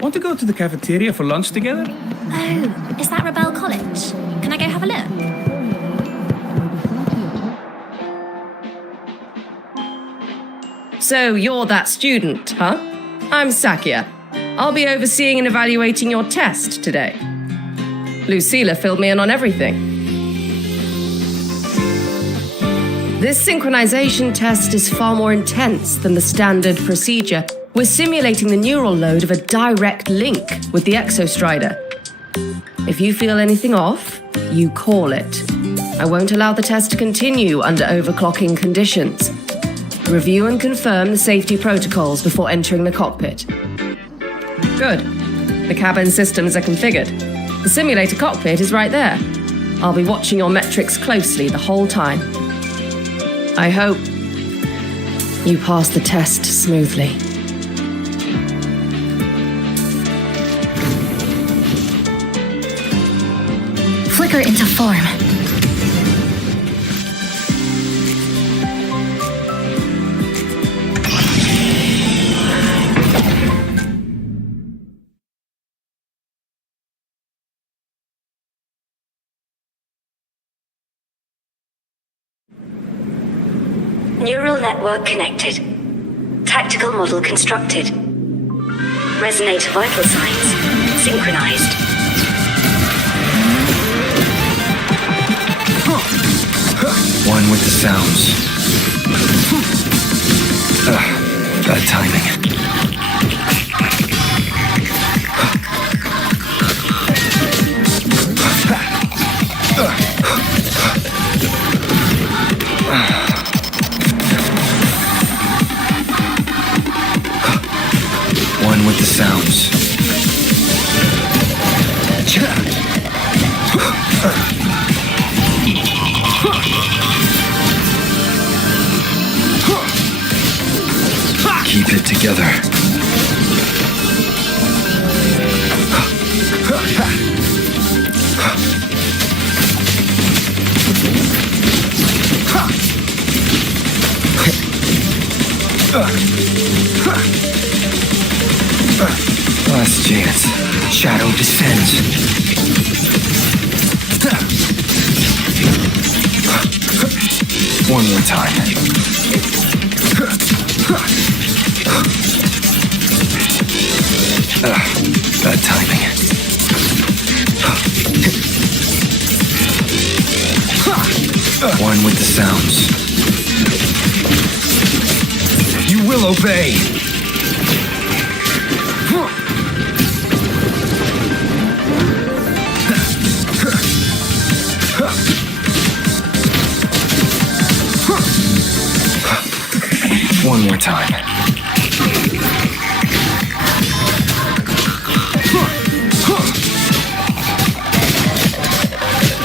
Want to go to the cafeteria for lunch together? Oh, is that Rebel College? Can I go have a look? So you're that student, huh? I'm Sakia. I'll be overseeing and evaluating your test today. Lucila filled me in on everything. This synchronization test is far more intense than the standard procedure We're simulating the neural load of a direct link with the exostrider. If you feel anything off, you call it. I won't allow the test to continue under overclocking conditions. Review and confirm the safety protocols before entering the cockpit. Good. The cabin systems are configured. The simulator cockpit is right there. I'll be watching your metrics closely the whole time. I hope you pass the test smoothly. Flicker into form. Neural network connected. Tactical model constructed. Resonator vital signs synchronized. One with the sounds. Bad timing. One with the sounds. Keep it together. Last chance. Shadow descends. One more time. Bad timing. One with the sounds. You will obey. One more time.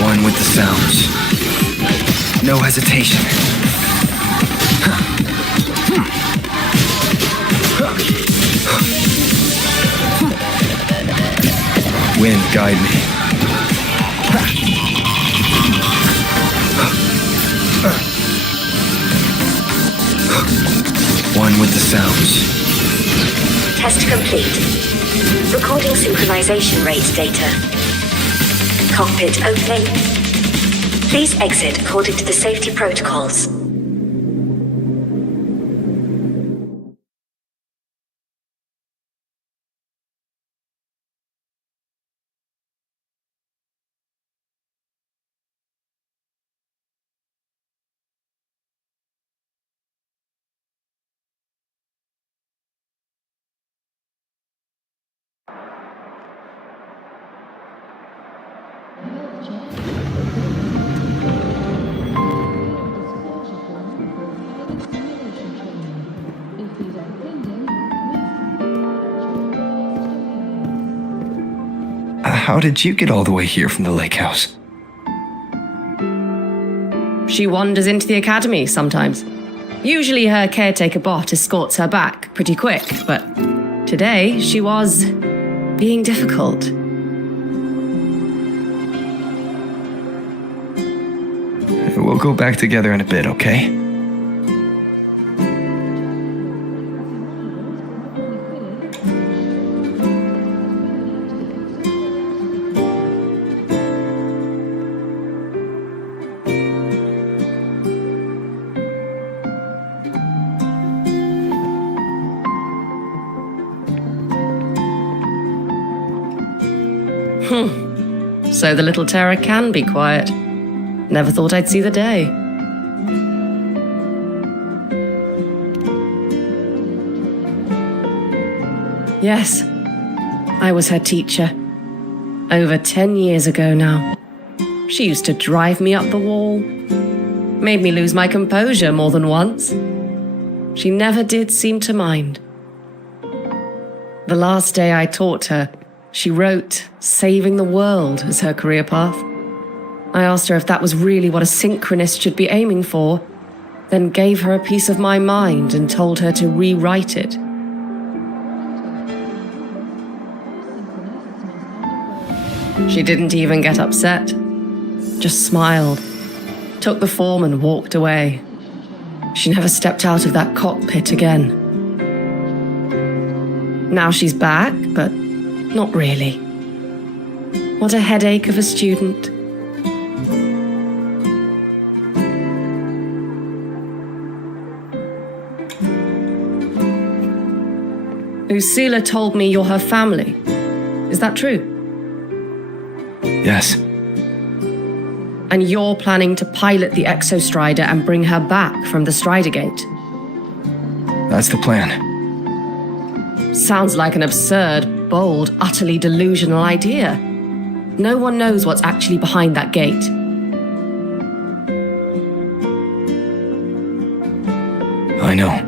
One with the sounds. No hesitation. Wind, guide me. One with the sounds. Test complete. Recording synchronization rate data. Cockpit opening. Please exit according to the safety protocols. How did you get all the way here from the lake house? She wanders into the academy sometimes. Usually her caretaker bot escorts her back pretty quick, but today she was being difficult. We'll go back together in a bit, okay? So the little terror can be quiet. Never thought I'd see the day. Yes, I was her teacher. Over 10 years ago now. She used to drive me up the wall. Made me lose my composure more than once. She never did seem to mind. The last day I taught her, she wrote saving the world as her career path. I asked her if that was really what a synchronist should be aiming for, then gave her a piece of my mind and told her to rewrite it. She didn't even get upset, just smiled, took the form and walked away. She never stepped out of that cockpit again. Now she's back, but not really. What a headache of a student. Lucila told me you're her family. Is that true? Yes. And you're planning to pilot the Exostrider and bring her back from the Strider Gate? That's the plan. Sounds like an absurd, bold, utterly delusional idea. No one knows what's actually behind that gate. I know.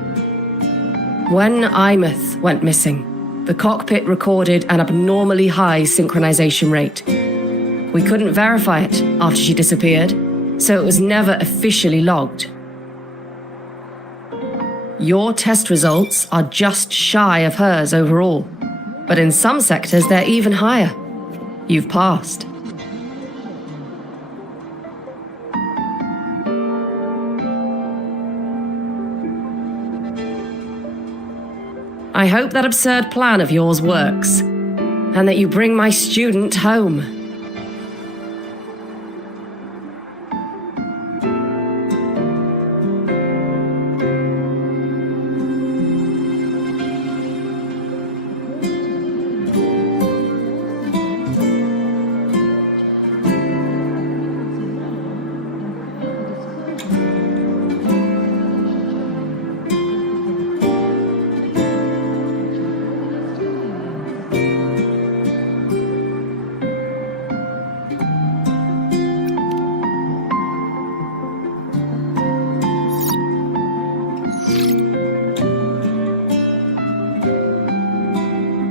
When Imeth went missing, the cockpit recorded an abnormally high synchronization rate. We couldn't verify it after she disappeared, so it was never officially logged. Your test results are just shy of hers overall, but in some sectors they're even higher. You've passed. I hope that absurd plan of yours works, and that you bring my student home.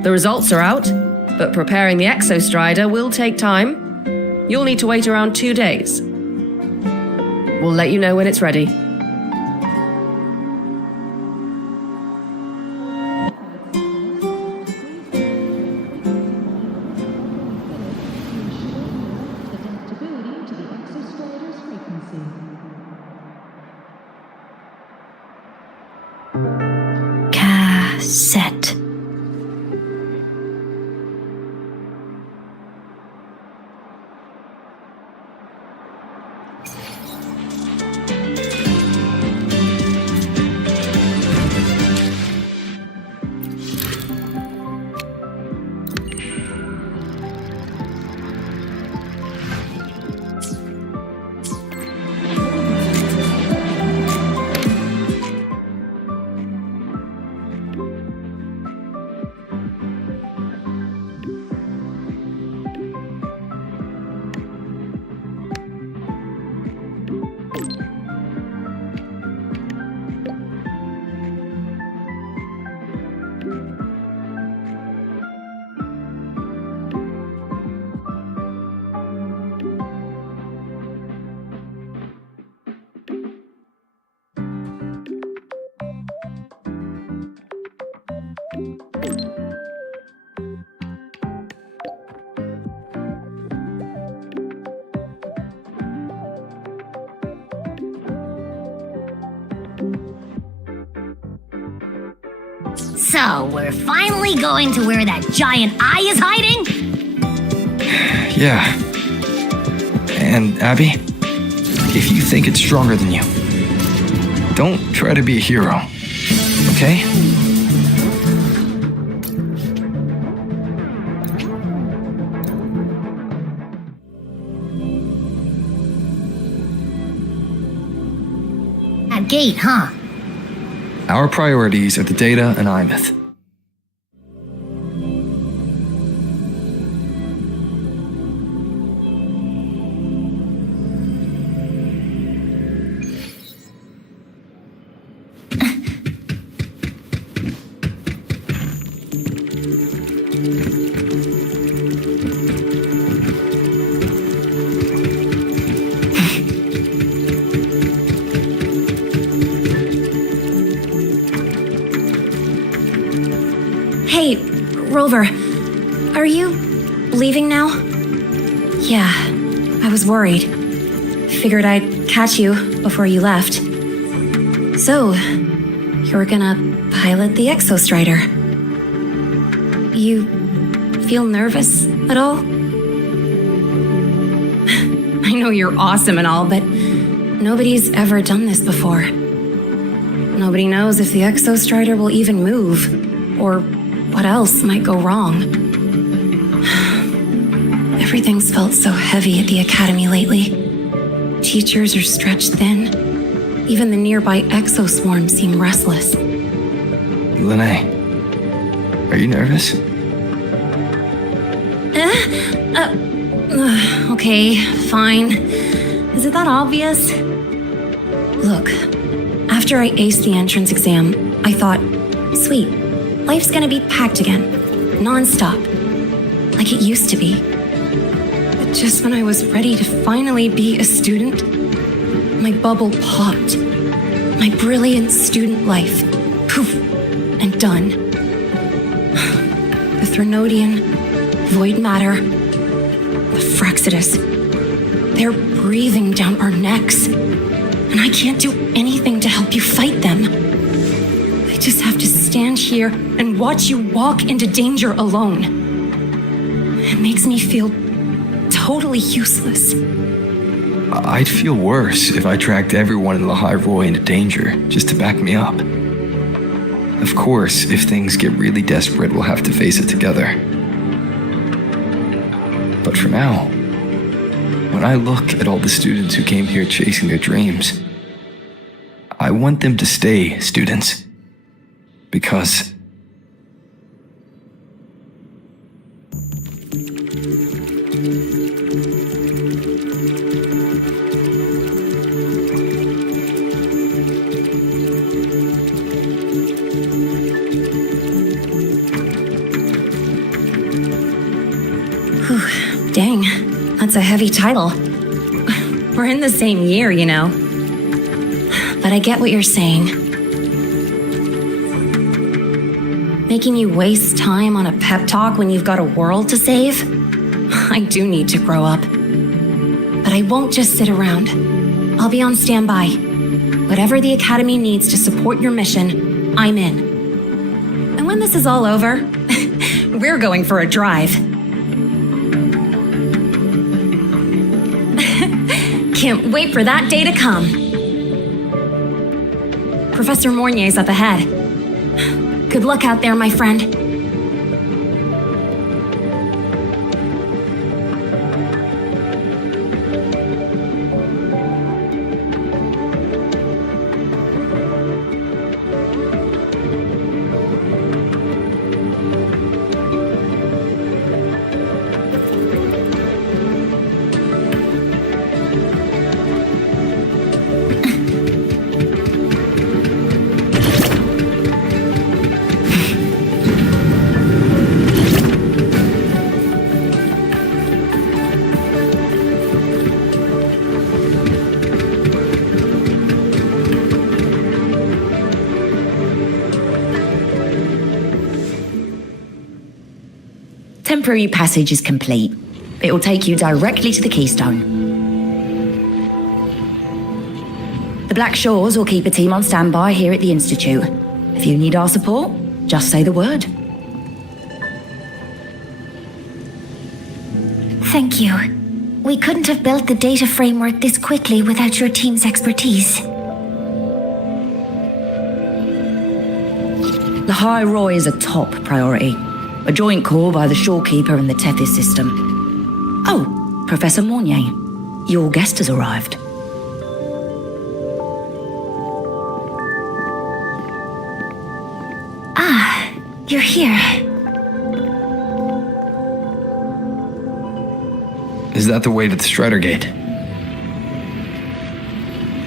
The results are out, but preparing the Exostrider will take time. You'll need to wait around 2 days. We'll let you know when it's ready. Cassette. So, we're finally going to where that giant eye is hiding? Yeah. And Abby, if you think it's stronger than you, don't try to be a hero, okay? That gate, huh? Our priorities are the data and Imeth. Hey, Rover, are you leaving now? Yeah, I was worried. Figured I'd catch you before you left. So, you're gonna pilot the Exostrider. You feel nervous at all? I know you're awesome and all, but nobody's ever done this before. Nobody knows if the Exostrider will even move, or what else might go wrong. Everything's felt so heavy at the Academy lately. Teachers are stretched thin. Even the nearby exoswarms seem restless. Lene, are you nervous? Okay, fine. Is it that obvious? Look, after I aced the entrance exam, I thought, sweet, life's gonna be packed again, non-stop, like it used to be. But just when I was ready to finally be a student, my bubble popped. My brilliant student life, poof, and done. The Threnodian, void matter, the Frexidus, they're breathing down our necks, and I can't do anything to help you fight them. I just have to stand here and watch you walk into danger alone. It makes me feel totally useless. I'd feel worse if I tracked everyone in Lehigh Roy into danger just to back me up. Of course, if things get really desperate, we'll have to face it together. But for now, when I look at all the students who came here chasing their dreams, I want them to stay students. Because dang, that's a heavy title. We're in the same year, you know. But I get what you're saying. Making you waste time on a pep talk when you've got a world to save? I do need to grow up. But I won't just sit around. I'll be on standby. Whatever the Academy needs to support your mission, I'm in. And when this is all over, we're going for a drive. Can't wait for that day to come. Professor Mornier's up ahead. Good luck out there, my friend. Temporary passage is complete. It will take you directly to the Keystone. The Black Shores will keep a team on standby here at the Institute. If you need our support, just say the word. Thank you. We couldn't have built the data framework this quickly without your team's expertise. Lehigh Roy is a top priority. A joint call by the Shorekeeper and the Tethys system. Oh, Professor Mornier, your guest has arrived. Ah, you're here. is that the way to the Strider Gate?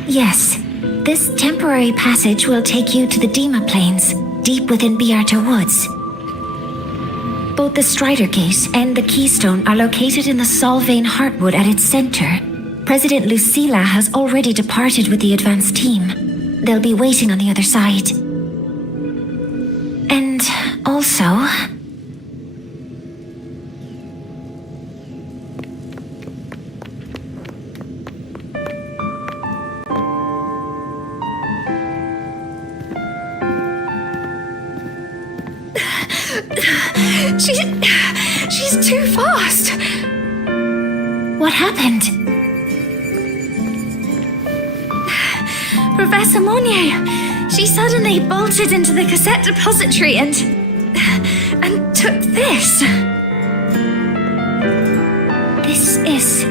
Yes. This temporary passage will take you to the Dima Plains, deep within Biarta Woods. Both the Strider Gate and the Keystone are located in the Solvane Heartwood at its center. President Lucilla has already departed with the advance team. They'll be waiting on the other side. And also, so. She's too fast. What happened? Professor Monnier, she suddenly bolted into the cassette depository and took this. This is...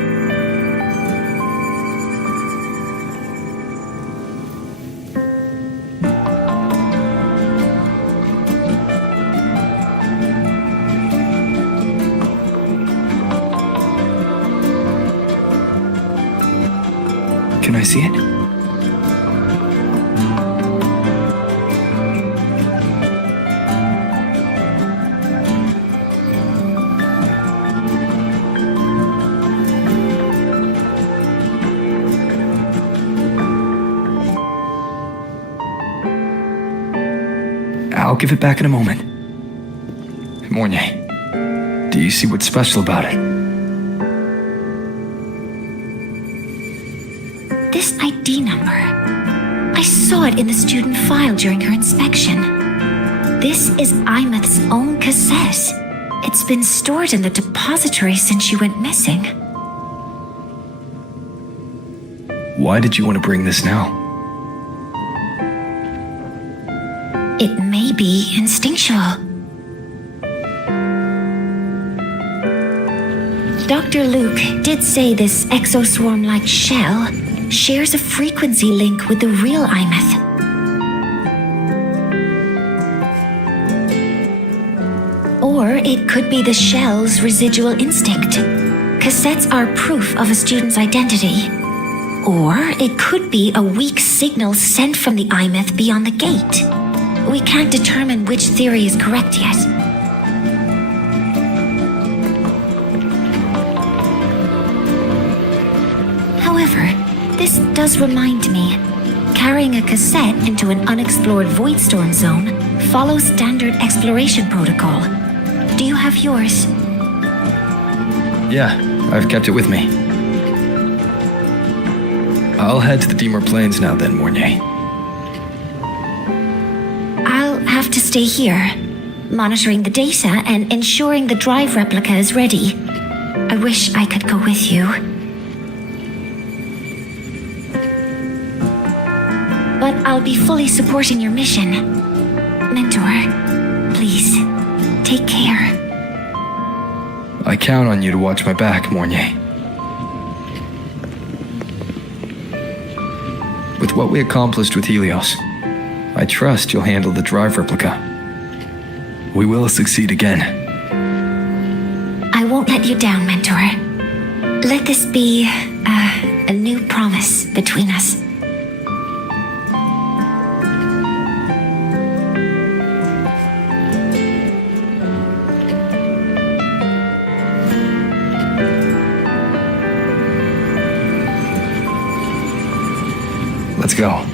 Can I see it? I'll give it back in a moment. Mornier, do you see what's special about it? This ID number. I saw it in the student file during her inspection. This is Imeth's own cassette. It's been stored in the depository since she went missing. Why did you want to bring this now? It may be instinctual. Dr. Luke did say this exoswarm-like shell shares a frequency link with the real Imeth. Or it could be the shell's residual instinct. Cassettes are proof of a student's identity. Or it could be a weak signal sent from the Imeth beyond the gate. We can't determine which theory is correct yet. However, this does remind me, carrying a cassette into an unexplored Voidstorm zone follows standard exploration protocol. Do you have yours? Yeah, I've kept it with me. I'll head to the Deemer Plains now then, Mornier. I'll have to stay here, monitoring the data and ensuring the drive replica is ready. I wish I could go with you. But I'll be fully supporting your mission. Mentor, please, take care. I count on you to watch my back, Mornier. With what we accomplished with Helios, I trust you'll handle the drive replica. We will succeed again. I won't let you down, Mentor. Let this be a new promise between us. Let's go.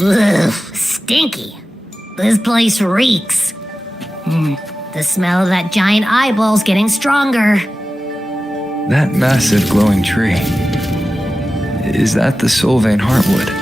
Ugh, stinky. This place reeks. The smell of that giant eyeball's getting stronger. That massive glowing tree. Is that the Sylvain Heartwood?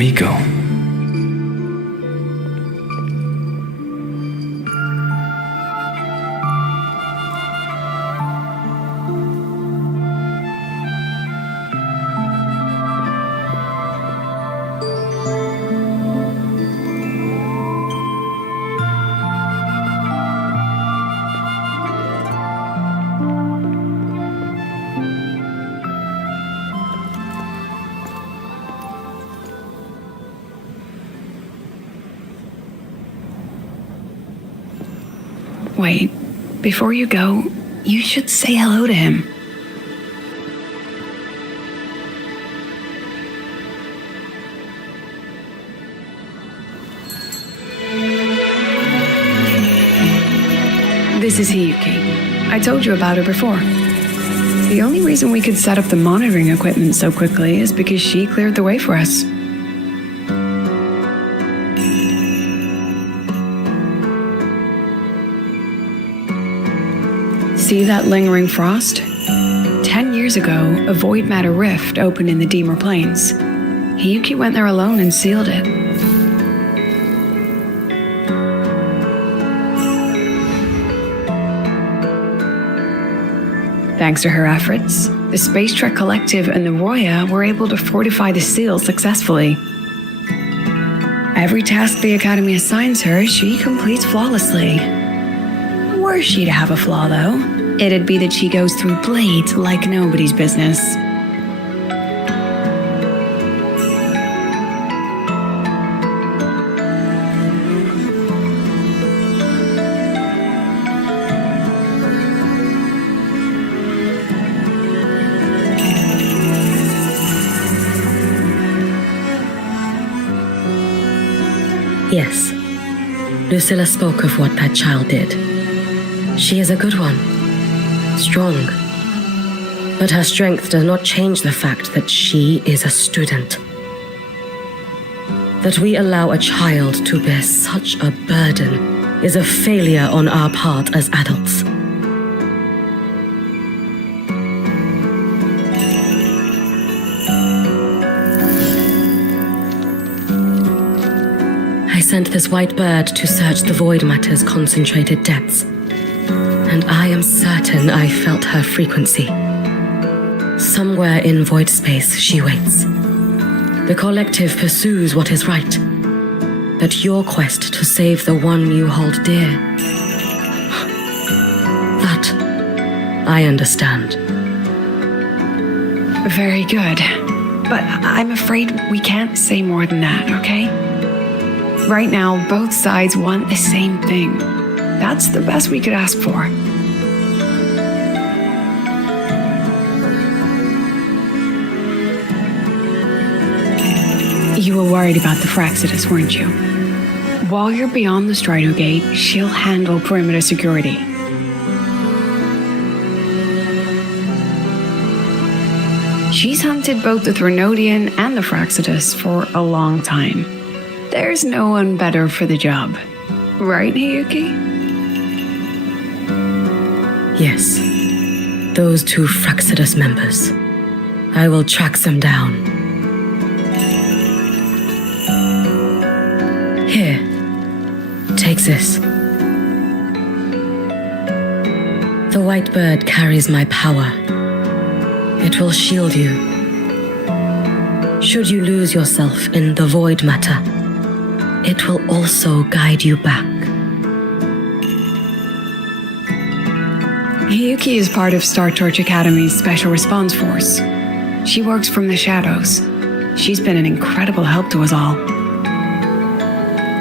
Miko. Wait, before you go, you should say hello to him. This is Hyukki. I told you about her before. The only reason we could set up the monitoring equipment so quickly is because she cleared the way for us. See that lingering frost? 10 years ago, a void matter rift opened in the Deemer Plains. Hyukki went there alone and sealed it. Thanks to her efforts, the Space Trek Collective and the WUWA were able to fortify the seal successfully. Every task the Academy assigns her, she completes flawlessly. Were she to have a flaw, though, it'd be that she goes through blades like nobody's business. Yes, Lucilla spoke of what that child did. She is a good one, strong. But her strength does not change the fact that she is a student. That we allow a child to bear such a burden is a failure on our part as adults. I sent this white bird to search the void matter's concentrated depths, and I am certain I felt her frequency. Somewhere in void space she waits. The collective pursues what is right, but your quest to save the one you hold dear, that I understand. Very good. But I'm afraid we can't say more than that, okay? Right now, both sides want the same thing. That's the best we could ask for. You were worried about the Fraxidus, weren't you? While you're beyond the Strider Gate, she'll handle perimeter security. She's hunted both the Threnodian and the Fraxidus for a long time. There's no one better for the job. Right, Hyukki? Yes, those two Fraxidus members. I will track them down. Here, take this. The white bird carries my power. It will shield you. Should you lose yourself in the void matter, it will also guide you back. Hyukki is part of Star Torch Academy's Special Response Force. She works from the shadows. She's been an incredible help to us all.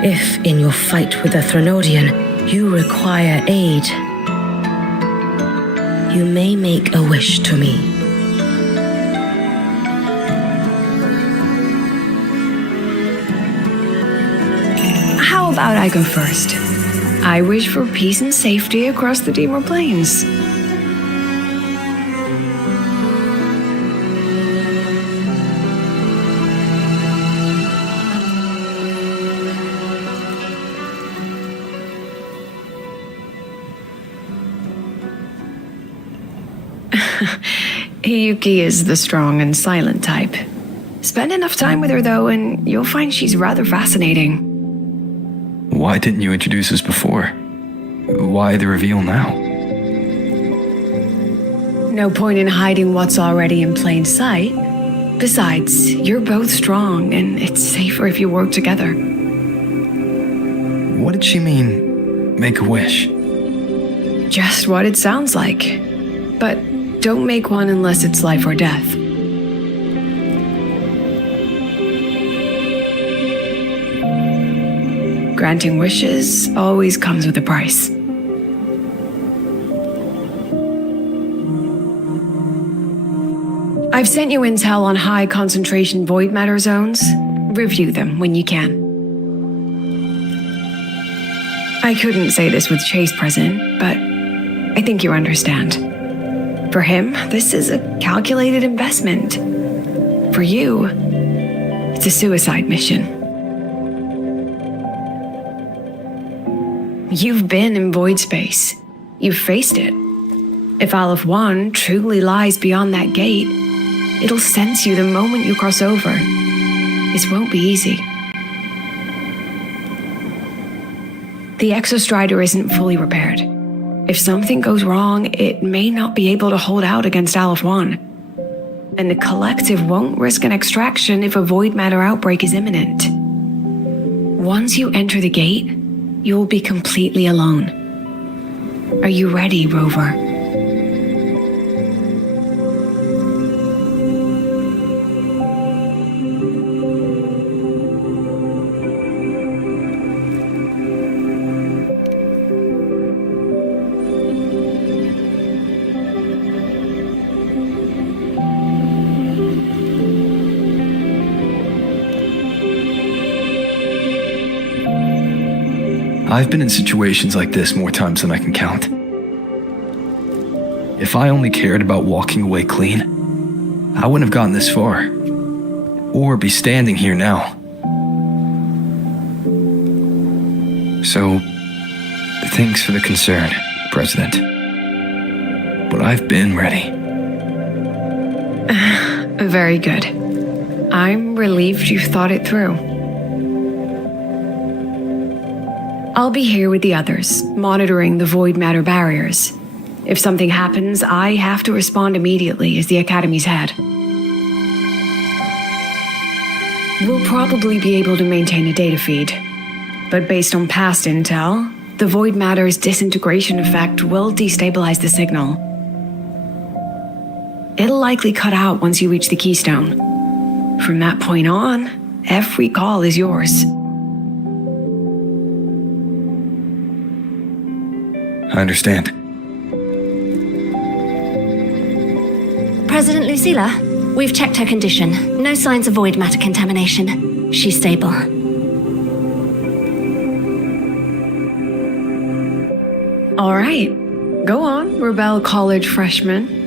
If, in your fight with the Threnodian, you require aid, you may make a wish to me. How about I go first? I wish for peace and safety across the Deemer Plains. Hyukki is the strong and silent type. Spend enough time with her, though, and you'll find she's rather fascinating. Why didn't you introduce us before? Why the reveal now? No point in hiding what's already in plain sight. Besides, you're both strong, and it's safer if you work together. What did she mean, make a wish? Just what it sounds like. But don't make one unless it's life or death. Granting wishes always comes with a price. I've sent you intel on high concentration void matter zones. Review them when you can. I couldn't say this with Chase present, but I think you understand. For him, this is a calculated investment. For you, it's a suicide mission. You've been in void space. You've faced it. If Aleph 1 truly lies beyond that gate, it'll sense you the moment you cross over. This won't be easy. The Exostrider isn't fully repaired. If something goes wrong, it may not be able to hold out against Aleph 1. And the Collective won't risk an extraction if a void matter outbreak is imminent. Once you enter the gate, you'll be completely alone. Are you ready, Rover? I've been in situations like this more times than I can count. If I only cared about walking away clean, I wouldn't have gotten this far, or be standing here now. So, thanks for the concern, President. But I've been ready. Very good. I'm relieved you've thought it through. I'll be here with the others, monitoring the void matter barriers. If something happens, I have to respond immediately as the Academy's head. We'll probably be able to maintain a data feed, but based on past intel, the void matter's disintegration effect will destabilize the signal. It'll likely cut out once you reach the keystone. From that point on, every call is yours. I understand. President Lucilla, we've checked her condition. No signs of void matter contamination. She's stable. All right. Go on, Rebel College freshman.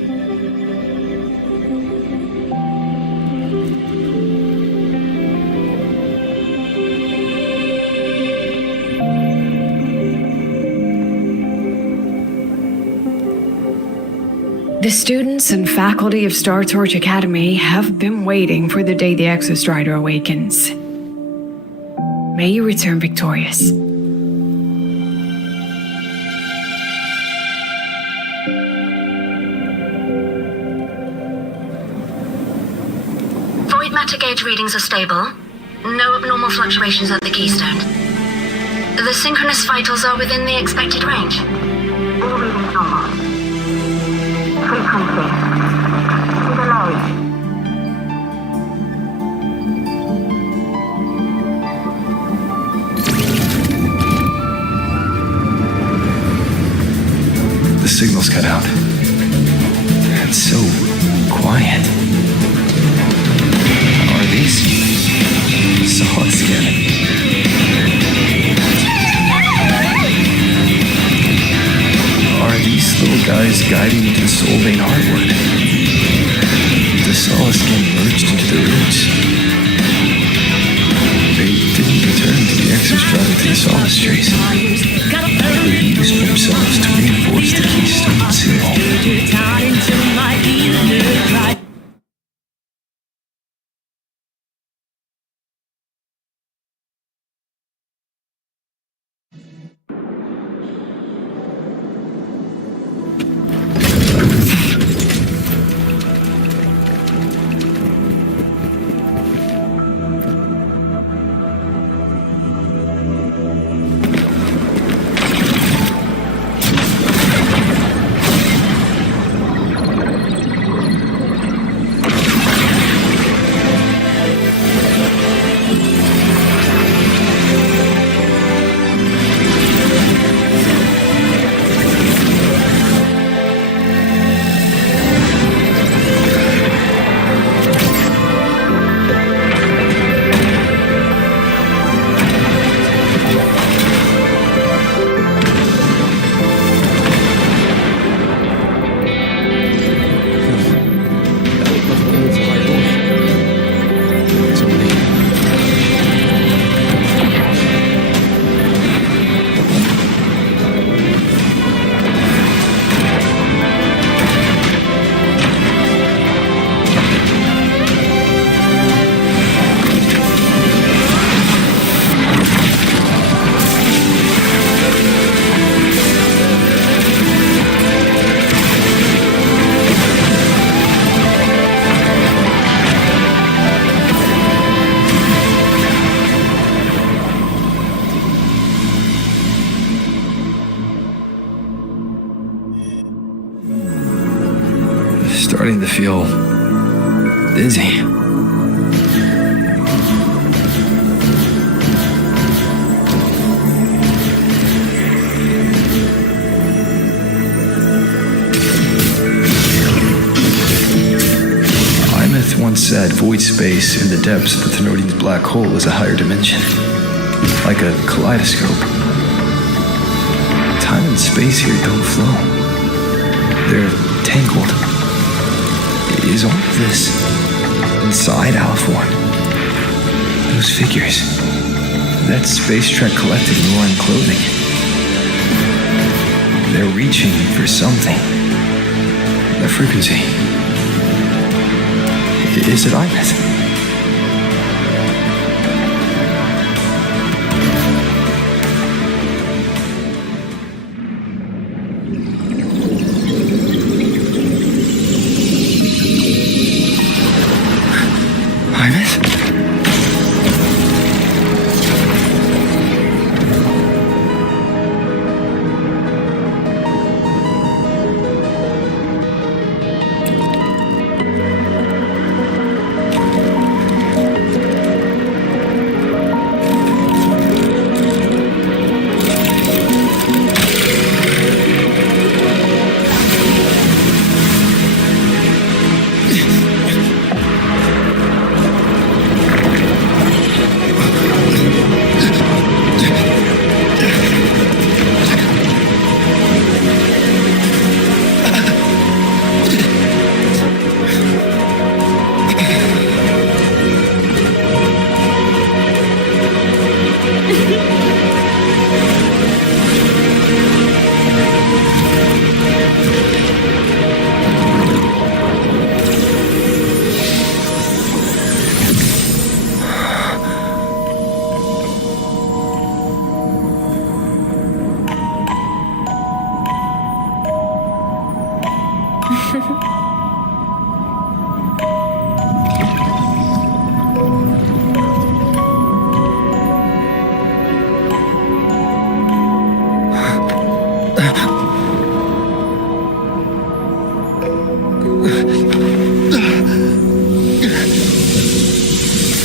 The students and faculty of Star Torch Academy have been waiting for the day the Exostrider awakens. May you return victorious. Void matter gauge readings are stable. No abnormal fluctuations at the keystone. The synchronous vitals are within the expected range. All readings normal. Frequency. Delay. The signal's cut out. It's so quiet. Are these solids again? Are these little guys guiding me to the soul vein heartwood? The solace skin merged into the roots. They didn't return to the exostratum to the solace trace. They used themselves to reinforce the keystone seal. starting to feel dizzy. Imeth once said void space in the depths of the Thenodian's black hole is a higher dimension, like a kaleidoscope. Time and space here don't flow. They're tangled. Is all of this inside Aleph 1? Those figures. That Space Trek Collective in roaring clothing. They're reaching for something. A frequency. Is it Imeth?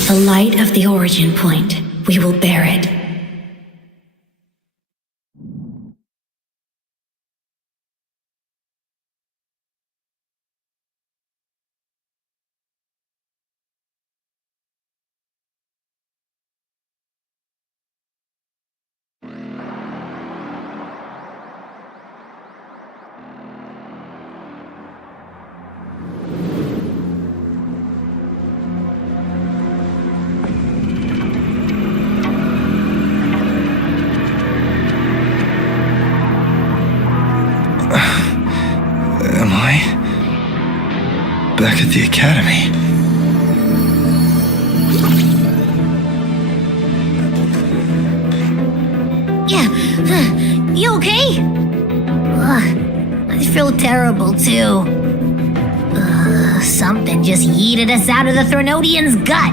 The light of the origin point. We will bear it. Back at the academy. Yeah, you okay? I feel terrible too. Something just yeeted us out of the Thenodian's gut.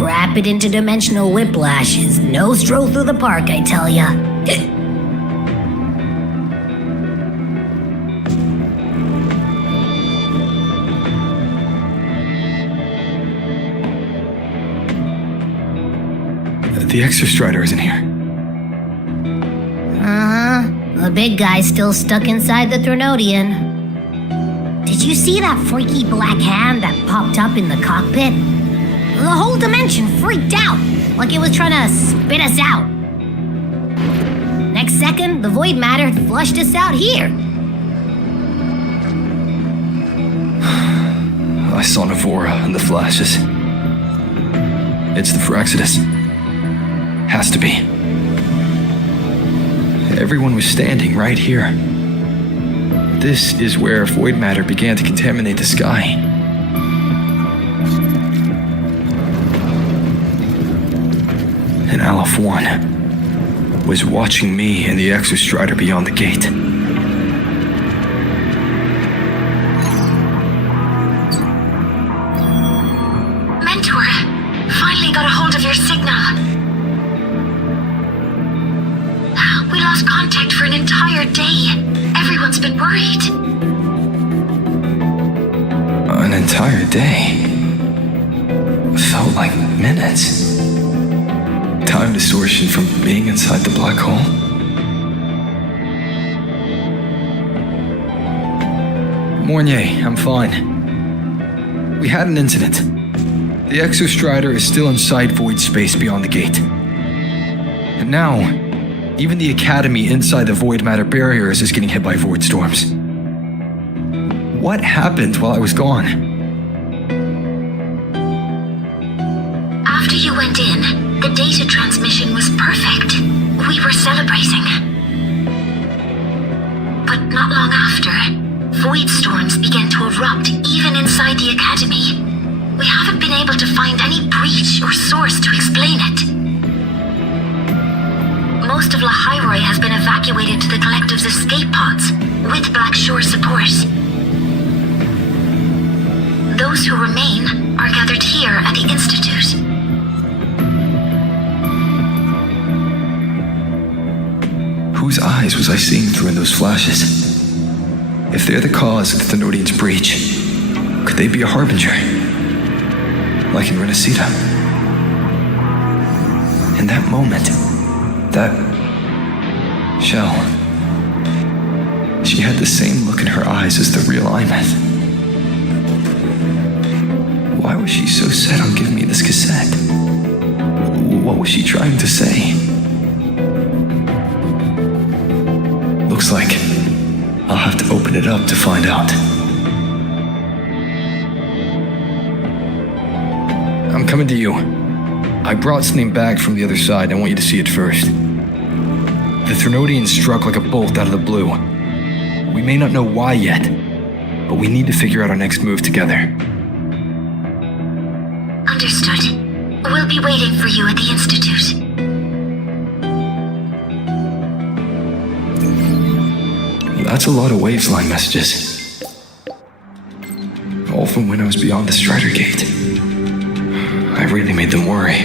Rapid interdimensional whiplash is no stroll through the park, I tell ya. The Exostrider isn't here. The big guy's still stuck inside the Thenodian. Did you see that freaky black hand that popped up in the cockpit? The whole dimension freaked out, like it was trying to spit us out. Next second, the void matter flushed us out here. I saw Navora in the flashes. It's the Phraxidus. Has to be. Everyone was standing right here. This is where void matter began to contaminate the sky. And Aleph 1 was watching me and the Exostrider beyond the gate. Mentor, finally got a hold of your signal. We lost contact for an entire day. Everyone's been worried. An entire day. Felt like minutes. Time distortion from being inside the black hole. Mornier, I'm fine. We had an incident. The Exostrider is still inside void space beyond the gate. And now, even the Academy inside the void matter barriers is getting hit by void storms. What happened while I was gone? After you went in, the data transmission was perfect. We were celebrating. But not long after, void storms began to erupt even inside the Academy. We haven't been able to find any breach or source to explain it. Most of Lahairoi has been evacuated to the Collective's escape pods, with Black Shore support. Those who remain are gathered here at the Institute. Whose eyes was I seeing through in those flashes? If they're the cause of the Thenodian's breach, could they be a harbinger? Like in Renacita? In that moment, that shell, she had the same look in her eyes as the real Imeth. Why was she so set on giving me this cassette? What was she trying to say? Looks like I'll have to open it up to find out. I'm coming to you. I brought something back from the other side. I want you to see it first. The Thenodian struck like a bolt out of the blue. We may not know why yet, but we need to figure out our next move together. Understood. We'll be waiting for you at the Institute. That's a lot of waveline messages. All from when I was beyond the Strider Gate. I really made them worry.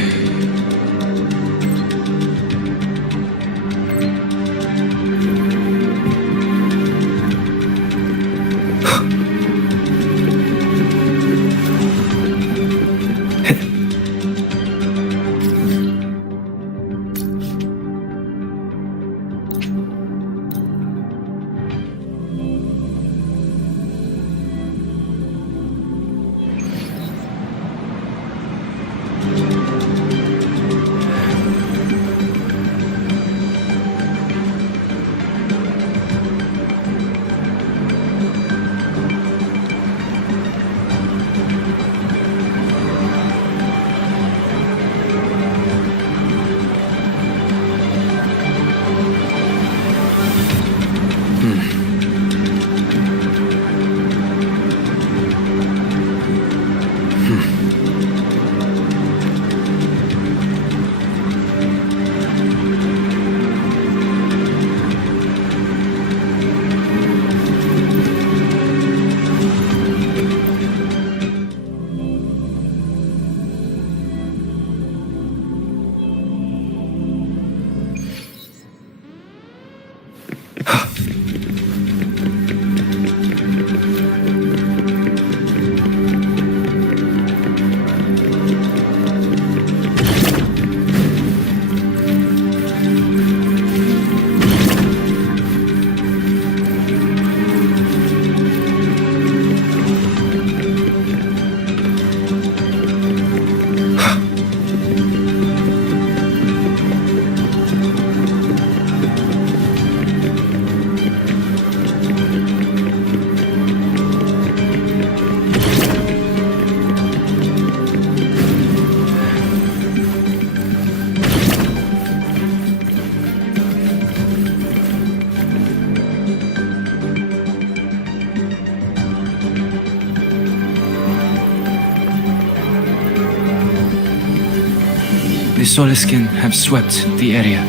The Soliskin have swept the area.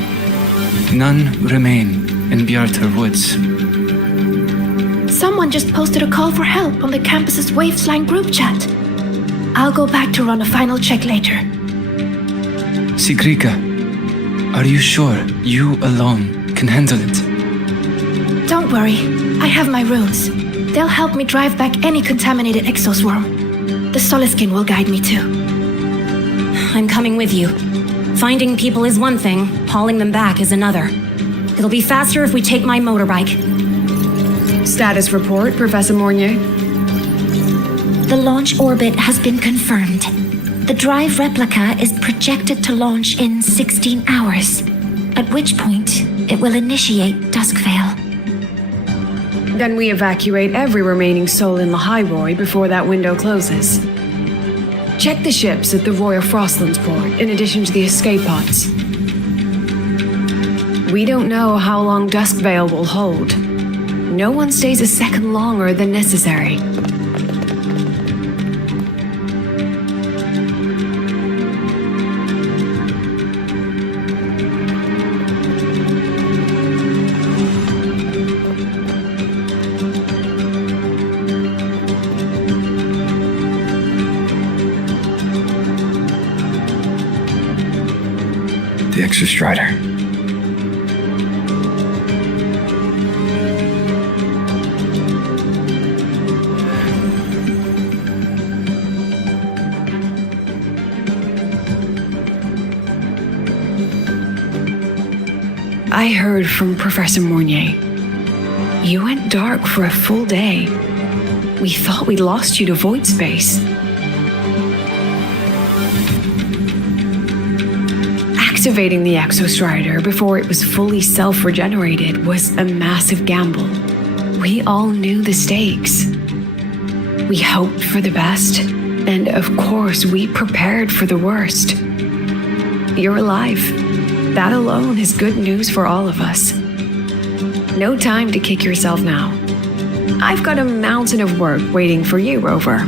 None remain in Bjartar Woods. Someone just posted a call for help on the campus's Wavesline group chat. I'll go back to run a final check later. Sigrika, are you sure you alone can handle it? Don't worry, I have my runes. They'll help me drive back any contaminated exoswarm. The Soliskin will guide me too. I'm coming with you. Finding people is one thing, hauling them back is another. It'll be faster if we take my motorbike. Status report, Professor Mornier. The launch orbit has been confirmed. The drive replica is projected to launch in 16 hours, at which point it will initiate Duskvale. Then we evacuate every remaining soul in Lahairoi before that window closes. Check the ships at the Royal Frostlands port, in addition to the escape pods. We don't know how long Duskvale will hold. No one stays a second longer than necessary. The Exostrider. I heard from Professor Mornier. You went dark for a full day. We thought we'd lost you to void space. Activating the Exostrider before it was fully self-regenerated was a massive gamble. We all knew the stakes. We hoped for the best, and of course we prepared for the worst. You're alive. That alone is good news for all of us. No time to kick yourself now. I've got a mountain of work waiting for you, Rover.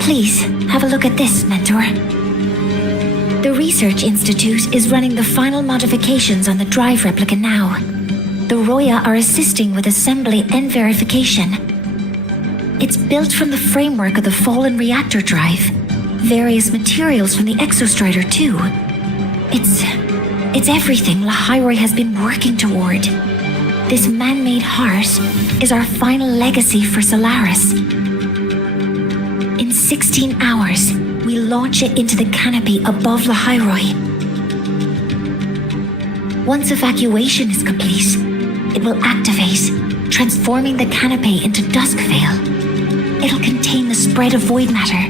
Please, have a look at this, Mentor. The Research Institute is running the final modifications on the drive replica now. The Roya are assisting with assembly and verification. It's built from the framework of the fallen reactor drive. Various materials from the Exostrider, too. It's everything Lahairoi has been working toward. This man-made heart is our final legacy for Solaris. In 16 hours, we launch it into the canopy above Lahairoi. Once evacuation is complete, it will activate, transforming the canopy into Duskvale. It'll contain the spread of void matter.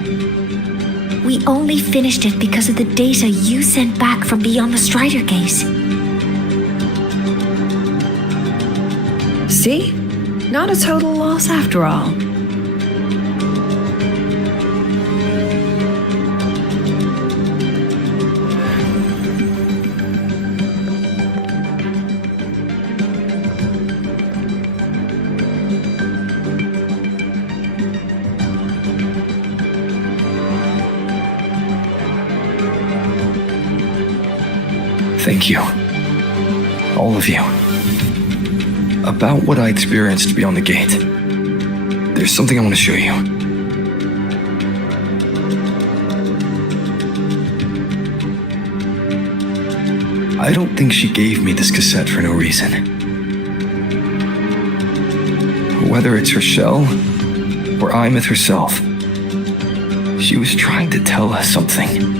We only finished it because of the data you sent back from beyond the Strider Gate. See? Not a total loss after all. Thank you. All of you. About what I experienced beyond the gate. There's something I want to show you. I don't think she gave me this cassette for no reason. Whether it's her shell, or Imeth herself, she was trying to tell us something.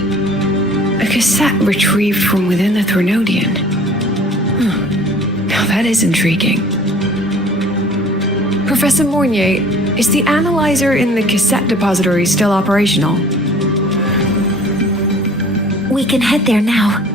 A cassette retrieved from within the Threnodian. Now that is intriguing. Professor Mornier, is the analyzer in the cassette depository still operational? We can head there now.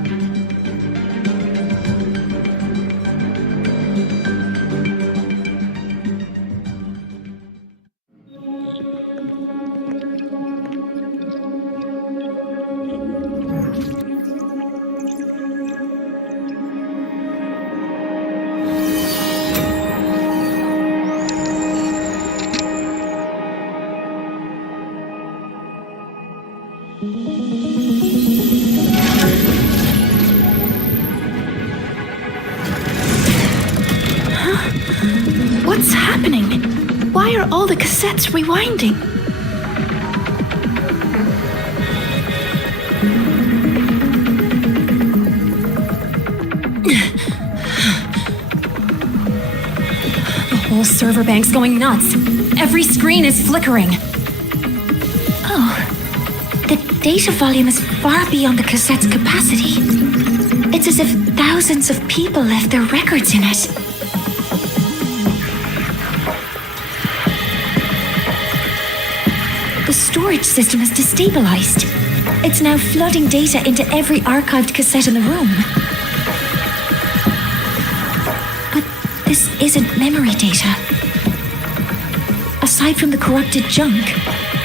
What's happening? Why are all the cassettes rewinding? server bank's going nuts. Every screen is flickering. Oh, the data volume is far beyond the cassette's capacity. It's as if thousands of people left their records in it. The storage system is destabilized. It's now flooding data into every archived cassette in the room. But this isn't memory data. Aside from the corrupted junk,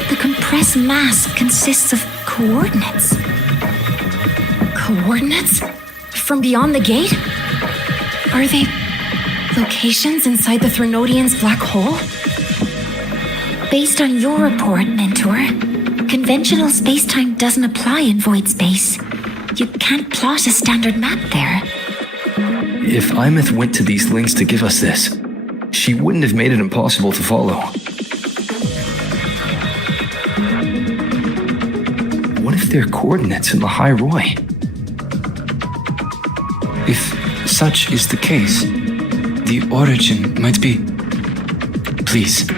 the compressed mass consists of coordinates. Coordinates? From beyond the gate? Are they locations inside the Threnodian's black hole? Based on your report, Mentor, conventional space-time doesn't apply in void space. You can't plot a standard map there. If Imeth went to these links to give us this, she wouldn't have made it impossible to follow. What if they're coordinates in the High Roy? If such is the case, the origin might be... Please.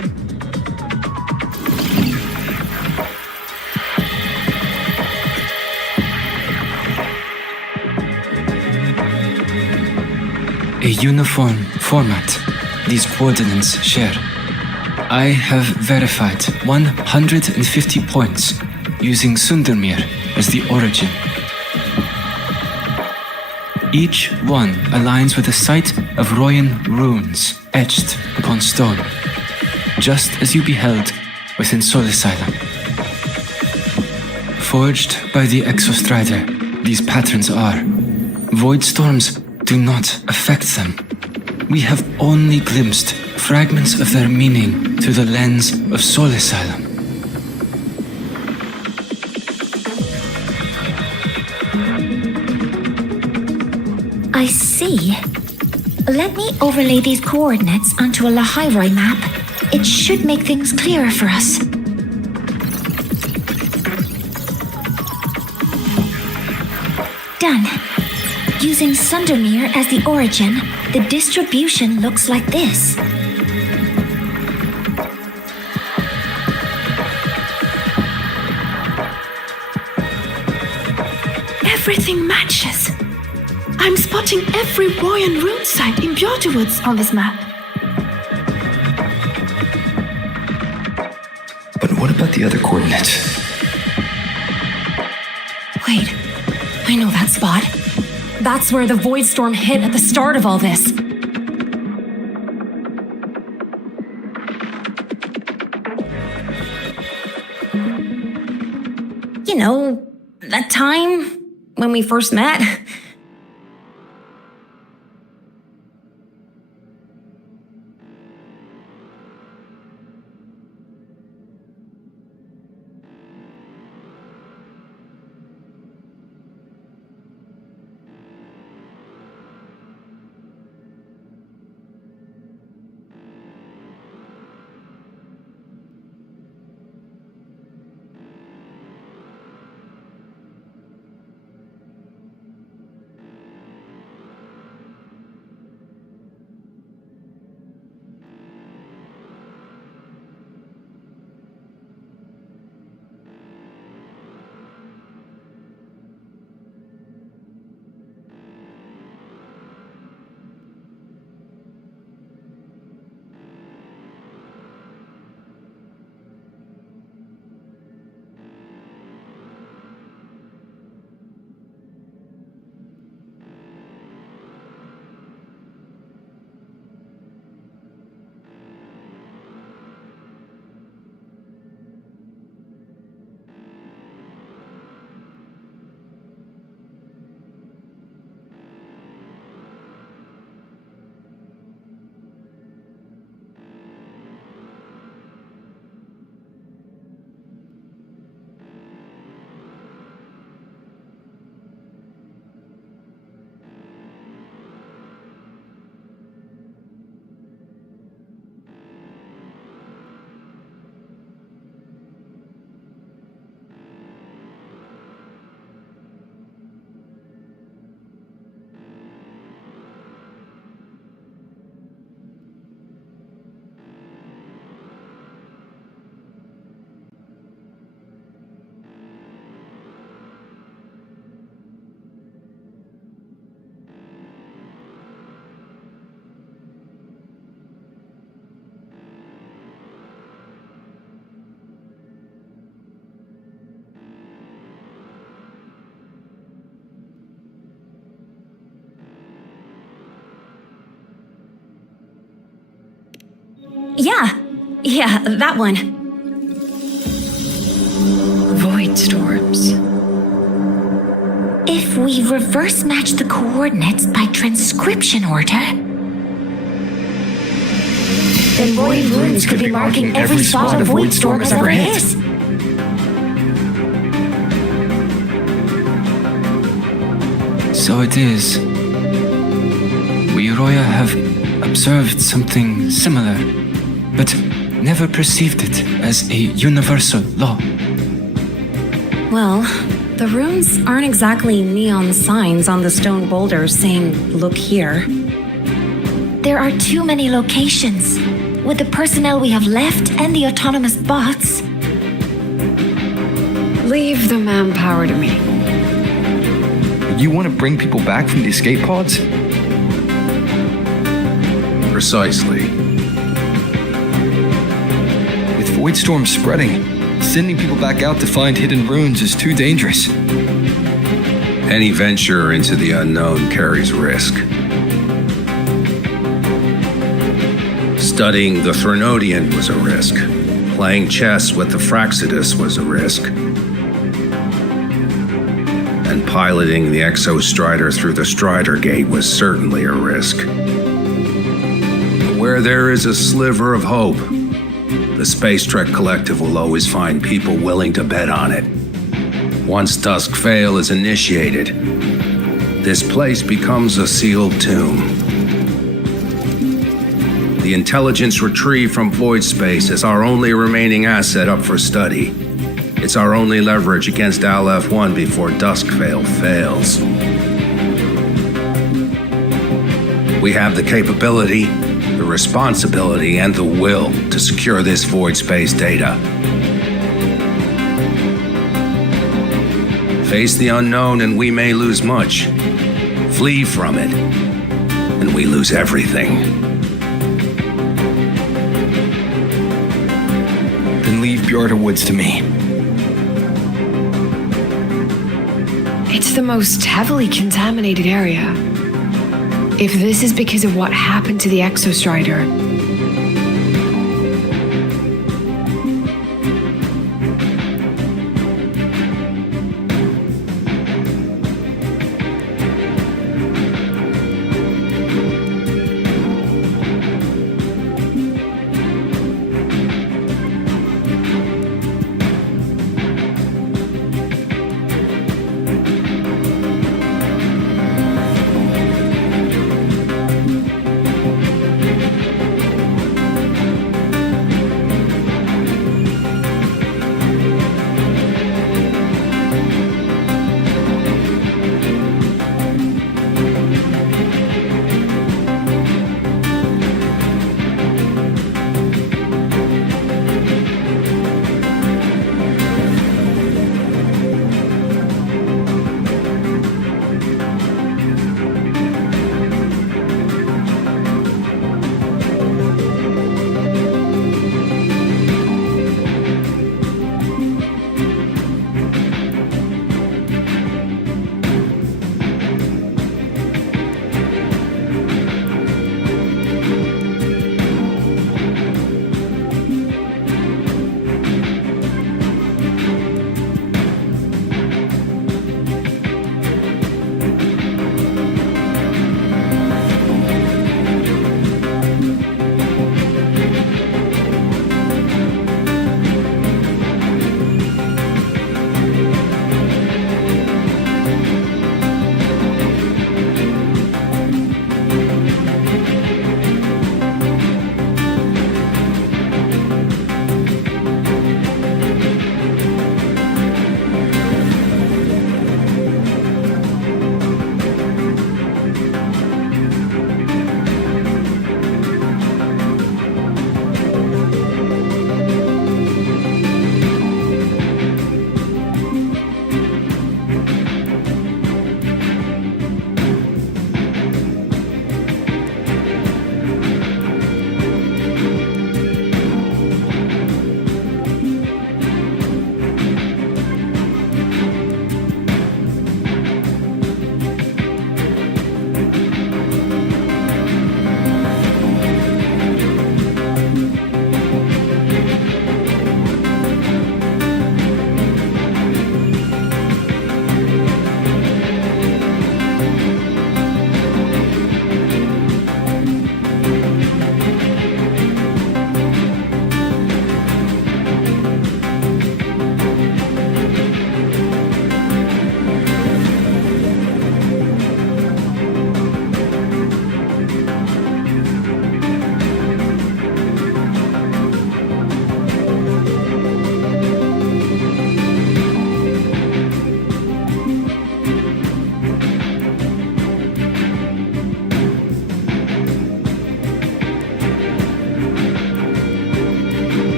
A uniform format these coordinates share. I have verified 150 points using Sundermere as the origin. Each one aligns with a site of Royan runes etched upon stone, just as you beheld within Soul Asylum. Forged by the Exostrider, these patterns are. Void storms do not affect them. We have only glimpsed fragments of their meaning through the lens of Soul Asylum. I see. Let me overlay these coordinates onto a Lahairoi map. It should make things clearer for us. Done. Using Sundermere as the origin, the distribution looks like this. Everything matches. I'm spotting every Royan rune site in Bjorterwoods on this map. But what about the other coordinates? Wait, I know that spot. That's where the void storm hit at the start of all this. You know, that time when we first met? Yeah, that one. Void storms. If we reverse match the coordinates by transcription order, then void runes could be marking every spot a void storm has ever hit. So it is. We Roya have observed something similar, but never perceived it as a universal law. Well, the runes aren't exactly neon signs on the stone boulders saying, "Look here." There are too many locations. With the personnel we have left and the autonomous bots, Leave the manpower to me. You want to bring people back from the escape pods? Precisely. With void storms spreading, sending people back out to find hidden runes is too dangerous. Any venture into the unknown carries risk. Studying the Threnodian was a risk. Playing chess with the Fraxidus was a risk. And piloting the Exostrider through the Strider Gate was certainly a risk. Where there is a sliver of hope, the Space Trek Collective will always find people willing to bet on it. Once Dusk Veil is initiated, this place becomes a sealed tomb. The intelligence retrieved from void space is our only remaining asset up for study. It's our only leverage against Aleph-1 before Dusk Veil fails. We have the capability, the responsibility, and the will to secure this void space data. Face the unknown and we may lose much. Flee from it, and we lose everything. Then leave Bjorta Woods to me. It's the most heavily contaminated area. If this is because of what happened to the Exostrider,